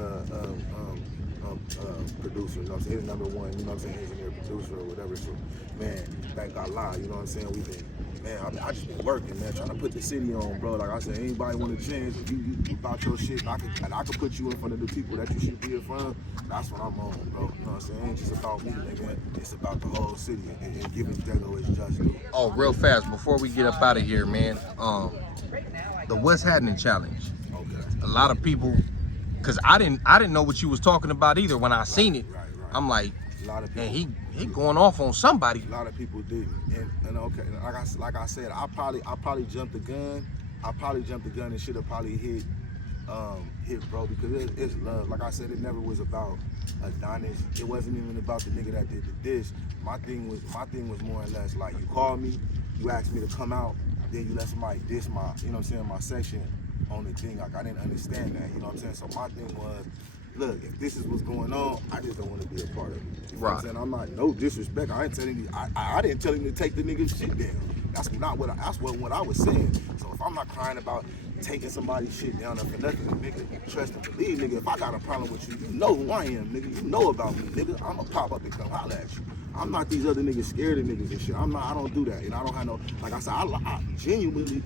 producer, you know what I'm saying, he's #1, you know what I'm saying, engineer, producer or whatever. So man, thank Allah, you know what I'm saying, we've been, man, I just been working, man, trying to put the city on, bro. Like I said, anybody want a chance, if you about your shit, I could put you in front of the people that you should be in front of. That's what I'm on, bro. You know what I'm saying? It ain't just about me, nigga. It's about the whole city and giving Dago his just due. Oh, real fast, before we get up out of here, man, the What's Happening Challenge. Okay. A lot of people, because I didn't know what you was talking about either when I seen it. Right. I'm like, A lot of people. And he going off on somebody. A lot of people didn't. And okay, like I said, I probably jumped the gun. I probably jumped the gun and should have probably hit bro, because it's love. Like I said, it never was about Adonis. It wasn't even about the nigga that did the dish. My thing was more or less like, you called me, you asked me to come out, then you let somebody diss my, you know what I'm saying, my section on the thing. Like, I didn't understand that, you know what I'm saying? So my thing was, look, if this is what's going on, I just don't want to be a part of it. You know what I'm saying? I'm not, no disrespect. I ain't telling you, I didn't tell him to take the nigga's shit down. That's not what what I was saying. So if I'm not crying about taking somebody's shit down for nothing, nigga, trust and believe, nigga. If I got a problem with you, you know who I am, nigga. You know about me, nigga. I'ma pop up and come holler at you. I'm not these other niggas scared of niggas and shit. I don't do that. And I don't have no, like I said, I genuinely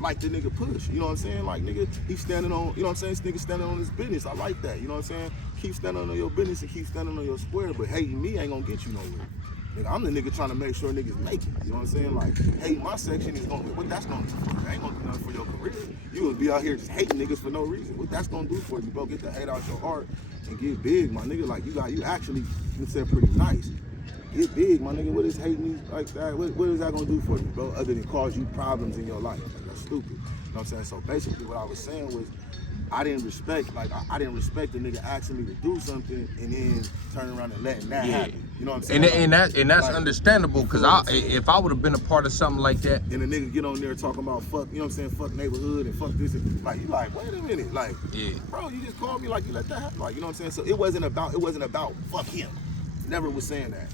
like the nigga push. You know what I'm saying? Like, nigga, he's standing on, you know what I'm saying? This nigga standing on his business. I like that. You know what I'm saying? Keep standing on your business and keep standing on your square, but hating me ain't gonna get you nowhere. Nigga, I'm the nigga trying to make sure niggas make it. You know what I'm saying? Like, hey, my section is gonna, what that's gonna do for you? It ain't gonna do nothing for your career. You gonna be out here just hating niggas for no reason. What that's gonna do for you, bro? Get the hate out your heart and get big, my nigga. Like, you actually, you said pretty nice. Get big, my nigga. What is hating you like that? What is that gonna do for you, bro? Other than cause you problems in your life. Like, that's stupid. You know what I'm saying? So basically what I was saying was, I didn't respect the nigga asking me to do something and then turning around and letting that happen. You know what I'm saying? And that's like, understandable, because if I would have been a part of something like that, and the nigga get on there talking about fuck, you know what I'm saying, fuck neighborhood and fuck this, and like, you like, wait a minute, like, bro, you just called me, like, you let that happen, like, you know what I'm saying? So it wasn't about fuck him. Never was saying that.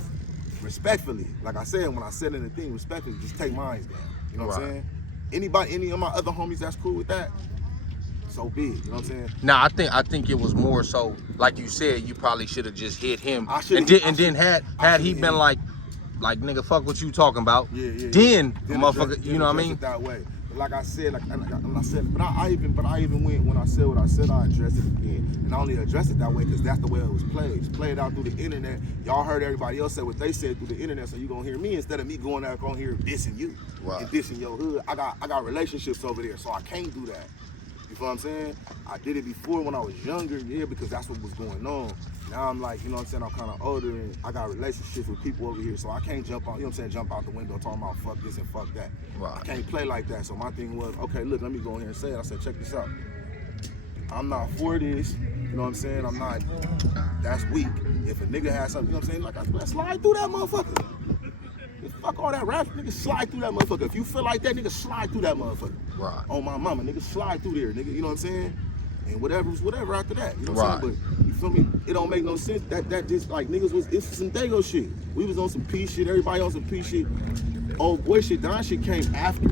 Respectfully, like I said, when I said in the thing, respectfully, just take mine down. You know what I'm saying? Any of my other homies that's cool with that, so big, you know what I'm saying? Nah, I think it was more so, like you said, you probably should have just hit him. Then had he been like nigga, fuck what you talking about. Then motherfucker, you know what I mean? That way. But like I said, but I even went, when I said what I said, I addressed it again. And I only addressed it that way because that's the way it was played. It's played out through the internet. Y'all heard everybody else say what they said through the internet, so you gonna hear me instead of me going out on here dissing you and dissing your hood. I got relationships over there, so I can't do that. You feel what I'm saying? I did it before when I was younger, because that's what was going on. Now I'm like, you know what I'm saying, I'm kind of older and I got relationships with people over here, so I can't jump out, you know what I'm saying, jump out the window talking about fuck this and fuck that. I can't play like that. So my thing was, okay, look, let me go in here and say it. I said, check this out. I'm not for this, you know what I'm saying? I'm not, that's weak. If a nigga has something, you know what I'm saying, like, let's slide through that motherfucker. Fuck all that rap, nigga, slide through that motherfucker. If you feel like that, nigga, slide through that motherfucker. On my mama, nigga, slide through there, nigga, you know what I'm saying? And whatever's whatever after that, you know what I'm saying? But you feel me? It don't make no sense. That just, like, niggas was, it's some Dago shit. We was on some peace shit, everybody on some peace shit. Old boy shit, Don shit came after.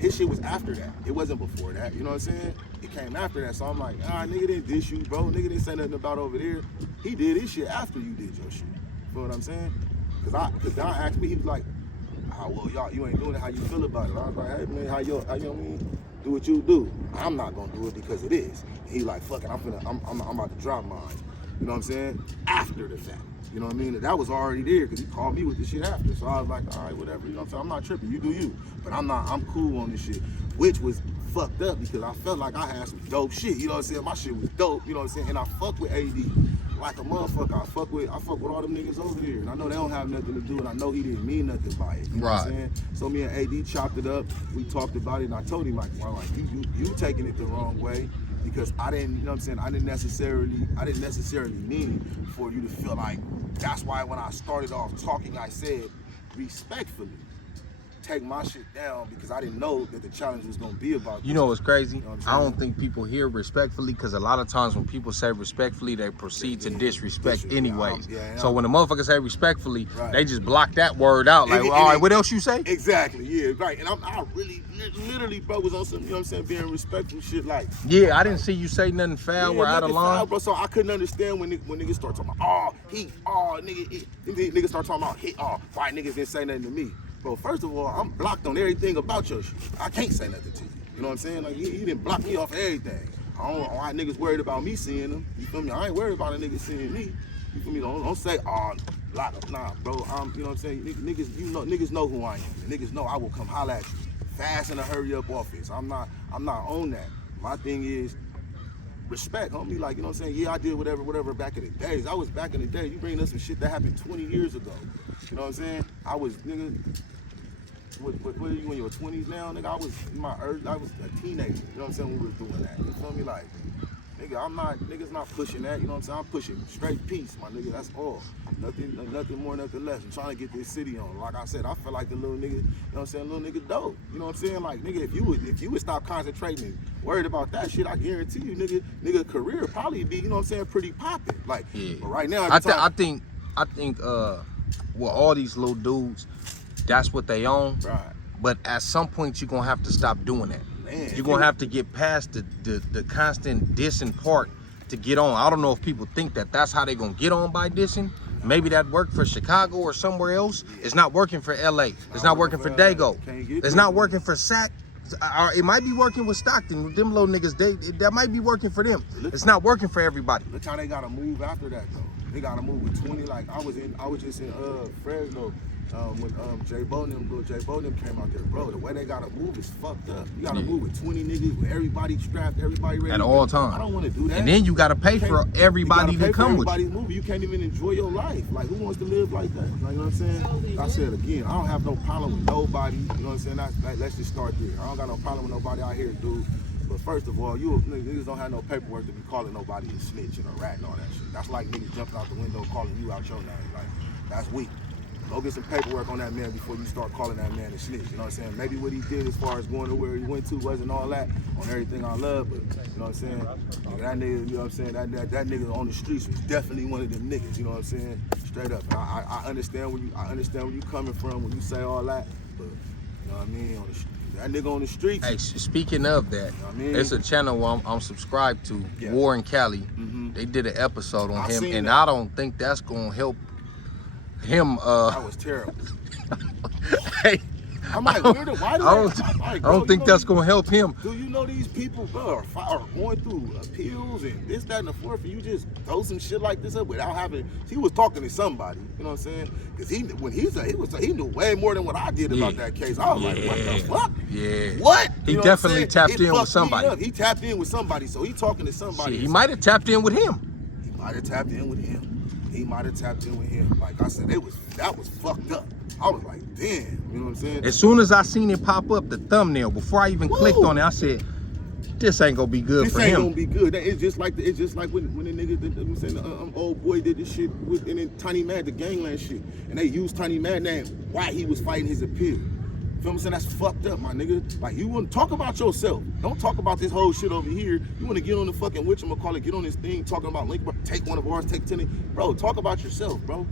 His shit was after that. It wasn't before that, you know what I'm saying? It came after that, so I'm like, nigga didn't diss you, bro. Nigga didn't say nothing about over there. He did his shit after you did your shit. You know what I'm saying? Cause Don asked me, he was like, well, y'all, you ain't doing it, how you feel about it? I was like, hey man, how you know what I mean? Do what you do. I'm not gonna do it because it is. And he like, fuck it, I'm about to drop mine. You know what I'm saying? After the fact. You know what I mean? That was already there because he called me with the shit after. So I was like, all right, whatever. You know what I'm saying? I'm not tripping. You do you. But I'm cool on this shit. Which was fucked up because I felt like I had some dope shit. You know what I'm saying? My shit was dope. You know what I'm saying? And I fuck with AD like a motherfucker. I fuck with all them niggas over here. And I know they don't have nothing to do, and I know he didn't mean nothing by it. You know what I'm saying? So me and AD chopped it up. We talked about it, and I told him like, well, like you taking it the wrong way. Because I didn't, you know what I'm saying, I didn't necessarily mean for you to feel like, that's why when I started off talking, I said, respectfully, take my shit down, because I didn't know that the challenge was gonna be about this. You know what's crazy? You know what I don't think people hear respectfully, because a lot of times when people say respectfully, they proceed to disrespect anyways. So when the motherfuckers say respectfully, they just block that word out. Like, well, all right, what else you say? Exactly, yeah, right. And I really, literally, bro, was on some, you know what I'm saying, being respectful shit, like. Yeah, I didn't see you say nothing foul or out of line. Foul, bro, so I couldn't understand when niggas start talking about, niggas start talking about, why niggas didn't say nothing to me. Bro, first of all, I'm blocked on everything about your shit. I can't say nothing to you. You know what I'm saying? Like, he didn't block me off of everything. I don't know why niggas worried about me seeing them. You feel me? I ain't worried about a nigga seeing me. You feel me? Don't say, block up. Nah, bro, you know what I'm saying? Niggas know who I am. Niggas know I will come holler at you fast in a hurry up office. I'm not on that. My thing is respect, homie. Like, you know what I'm saying? Yeah, I did whatever back in the days. I was back in the day. You bringing up some shit that happened 20 years ago. You know what I'm saying? I was, nigga, what are you in your 20s now, nigga? I was in my early, I was a teenager. You know what I'm saying? When we was doing that. You feel me? Like, nigga, niggas not pushing that. You know what I'm saying? I'm pushing straight peace, my nigga. That's all. Nothing more, nothing less. I'm trying to get this city on. Like I said, I feel like the little nigga, you know what I'm saying? Little nigga dope. You know what I'm saying? Like, nigga, if you would stop concentrating and worried about that shit, I guarantee you, nigga career probably be, you know what I'm saying, pretty popping. Like, yeah. But right now, I think well, all these little dudes, that's what they own. Right. But at some point, you're gonna have to stop doing that. Man, you're gonna have to get past the constant dissing part to get on. I don't know if people think that that's how they're gonna get on by dissing. Maybe that worked for Chicago or somewhere else. Yeah. It's not working for LA. It's not working for Dago. It's not working for Sac. It might be working with Stockton. Them little niggas, that might be working for them. It's not working for everybody. Look how they gotta move after that though. They gotta move with 20. Like I was just in Fresno when J Bo and them came out there, bro. The way they gotta move is fucked up. You gotta move with 20 niggas, with everybody strapped, everybody ready at all times. I don't want to do that. And then you gotta pay for everybody to come with you. Movie. You can't even enjoy your life. Like, who wants to live like that? Like, you know what I'm saying? I said again, I don't have no problem with nobody. You know what I'm saying? Let's just start there. I don't got no problem with nobody out here, dude. But first of all, you niggas don't have no paperwork to be calling nobody a snitch and a rat and all that shit. That's like niggas jumping out the window calling you out your name. Like, that's weak. Go get some paperwork on that man before you start calling that man a snitch. You know what I'm saying? Maybe what he did as far as going to where he went to wasn't all that on everything I love, but you know what I'm saying? That nigga, you know what I'm saying? That nigga on the streets was definitely one of them niggas. You know what I'm saying? Straight up. I understand where you coming from when you say all that, but you know what I mean? That nigga on the streets. Hey, speaking of that, you know what I mean? It's a channel I'm subscribed to, yeah. Warren Cali. Mm-hmm. They did an episode on him, and I don't think that's gonna help him. That was terrible. Hey, I'm like, why I don't think that's gonna help him. Do you know these people, bro, are going through appeals and this, that, and the fourth, and you just throw some shit like this up without having? He was talking to somebody, you know what I'm saying? Because he knew way more than what I did about that case. I was like, what the fuck? Yeah. What? He definitely tapped in with somebody. He tapped in with somebody, so he talking to somebody. Shit, he might have tapped in with him. He might have tapped in with him. Like I said, that was fucked up. I was like, damn, you know what I'm saying? As soon as I seen it pop up, the thumbnail, before I even clicked on it, I said, this ain't gonna be good for him. This ain't gonna be good. It's just like when the nigga did, I'm saying, old boy did this shit with, and then Tiny Mad, the gangland shit, and they used Tiny Mad name why he was fighting his appeal. You feel what I'm saying? That's fucked up, my nigga. Like, you want to talk about yourself. Don't talk about this whole shit over here. You want to get on the fucking whatchamacallit, get on this thing talking about link, take one of ours, take 10. Bro, talk about yourself, bro.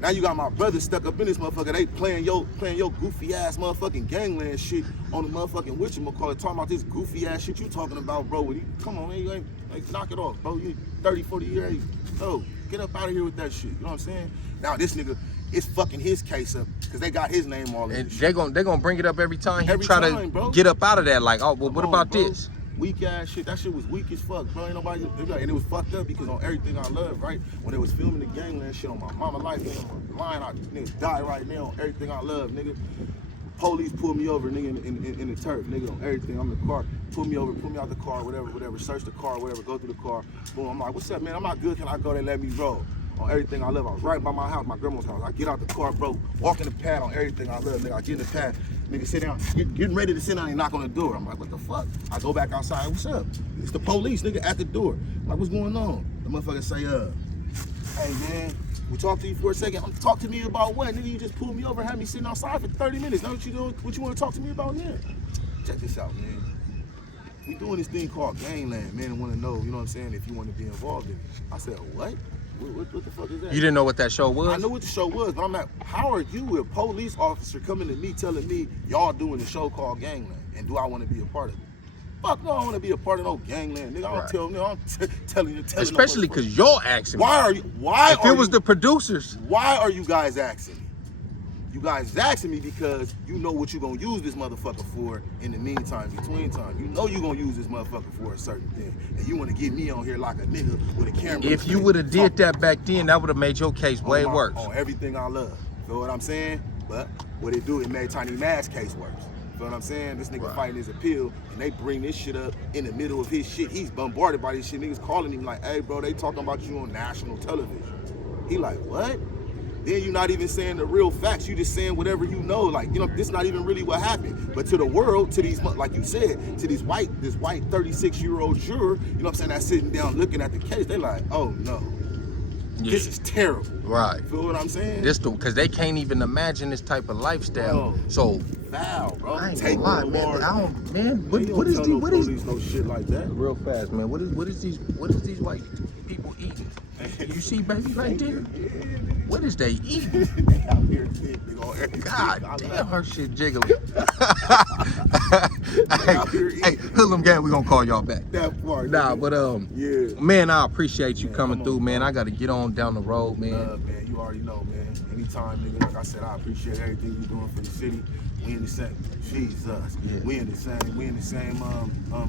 Now you got my brothers stuck up in this motherfucker. They playing your goofy ass motherfucking gangland shit on the motherfucking whatchamacallit, talking about this goofy ass shit you talking about, bro. Come on, man, you ain't, like, knock it off, bro. You 30, 40 years old. Bro, get up out of here with that shit. You know what I'm saying? Now this nigga, it's fucking his case up because they got his name all in. They're gonna bring it up every time he try to get up out of that. Like, oh, well, what about this? Weak ass shit. That shit was weak as fuck, bro. Ain't nobody, and it was fucked up because on everything I love, right? When they was filming the gangland shit on my mama life, nigga, line, niggas die right now on everything I love, nigga. Police pulled me over, nigga, in the turf, nigga, on everything. I'm in the car, pull me over, pull me out the car, whatever, search the car, whatever, go through the car. Boom, I'm like, what's up, man? I'm not good. Can I go? They let me roll. On everything I love. I was right by my house, my grandma's house. I get out the car, bro, walk in the pad on everything I love, nigga. I get in the pad, nigga, sit down, getting ready to sit down and knock on the door. I'm like, what the fuck? I go back outside, what's up? It's the police, nigga, at the door. I'm like, what's going on? The motherfucker say, hey, man, we talk to you for a second. Talk to me about what? Nigga, you just pulled me over and had me sitting outside for 30 minutes. Now what you doing? What you want to talk to me about now? Check this out, man. We doing this thing called gangland, man, and want to know, you know what I'm saying, if you want to be involved in it. I said, what? What the fuck is that? You didn't know what that show was? I know what the show was, but I'm like, how are you, a police officer, coming to me telling me y'all doing a show called Gangland, and do I want to be a part of it? Fuck no, I want to be a part of no gangland, nigga. I don't telling you. Especially because y'all asking me. If it was the producers. Why are you guys asking me? You guys is asking me because you know what you're going to use this motherfucker for in the meantime, between time. You know you're going to use this motherfucker for a certain thing. And you want to get me on here like a nigga with a camera. If you would have did that back then, that would have made your case way worse. On everything I love. You know what I'm saying? But what it do, it made Tiny Mad's case worse. Feel what I'm saying? This nigga fighting his appeal, and they bring this shit up in the middle of his shit. He's bombarded by this shit. Niggas calling him like, hey, bro, they talking about you on national television. He like, what? Then you're not even saying the real facts. You just saying whatever you know. Like, you know, this not even really what happened. But to the world, to these, like you said, to this white 36-year-old juror, you know what I'm saying, that's sitting down looking at the case, they like, oh no. Yeah. This is terrible. Right. Feel what I'm saying? Because they can't even imagine this type of lifestyle. Bro, so foul, bro. I ain't gonna lie, man. What is no shit like that? Real fast, man. What is these white people eating? You see baby right there? What is they eating? They out here big on everything. God damn, her shit jiggling. Hey, Hoodlum Gang, we gonna call y'all back. That part. Nah, but yeah. Man, I appreciate you coming through, man. I gotta get on down the road, man. Man, you already know, man. Anytime, nigga, like I said, I appreciate everything you doing for the city. We in the same, Jesus. Yeah. We in the same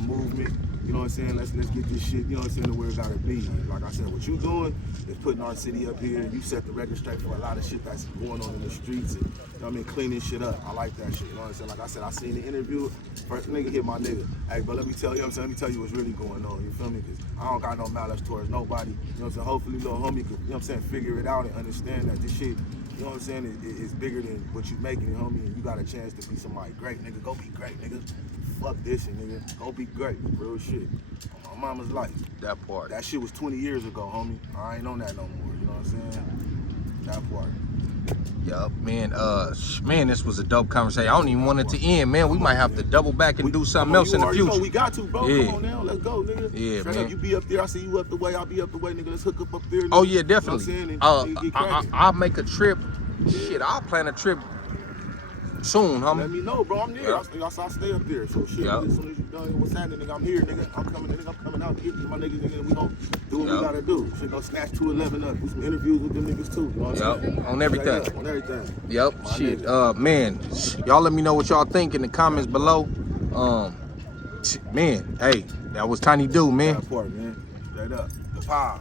movement. You know what I'm saying? Let's get this shit, you know what I'm saying, to where it gotta be. Like I said, what you doing is putting our city up here. You set the record straight for a lot of shit that's going on in the streets and, you know what I mean, cleaning shit up. I like that shit, you know what I'm saying? Like I said, I seen the interview, first nigga hit my nigga. Hey, but let me tell you, you know what I'm saying? Let me tell you what's really going on, you feel me? Cause I don't got no malice towards nobody, you know what I'm saying? Hopefully little homie could, you know what I'm saying, figure it out and understand that this shit, you know what I'm saying, is bigger than what you making it, homie, and you got a chance to be somebody great, nigga. Go be great, nigga. Fuck this shit, nigga. Go be great. Real shit. On my mama's life. That part. That shit was 20 years ago, homie. I ain't on that no more. You know what I'm saying? That part. Yup, man. Man, this was a dope conversation. I don't even want it to end, man. We might have to double back and do something else in the future. Know we got to, bro. Yeah. Come on now, let's go, nigga. Yeah, straight man. Up. You be up there, I see you up the way, I'll be up the way, nigga. Let's hook up there. Nigga. Oh yeah, definitely. You know what I'm saying? I'll make a trip. Shit, I'll plan a trip soon, homie. Let me know, bro. I'm there. Yep. I'll stay up there. So shit, Yep. As soon as you done, what's happening, nigga? I'm here, nigga. I'm coming out to get you, my niggas, nigga. We gon' do what we gotta do. Shit, go snatch 211 up. Do some interviews with them niggas too. You know what I'm saying? On everything. On everything. Yep. My Shit. nigga. Man, y'all let me know what y'all think in the comments below. Man, hey, that was Tiny Dude, man. That part, man. Straight up. The power.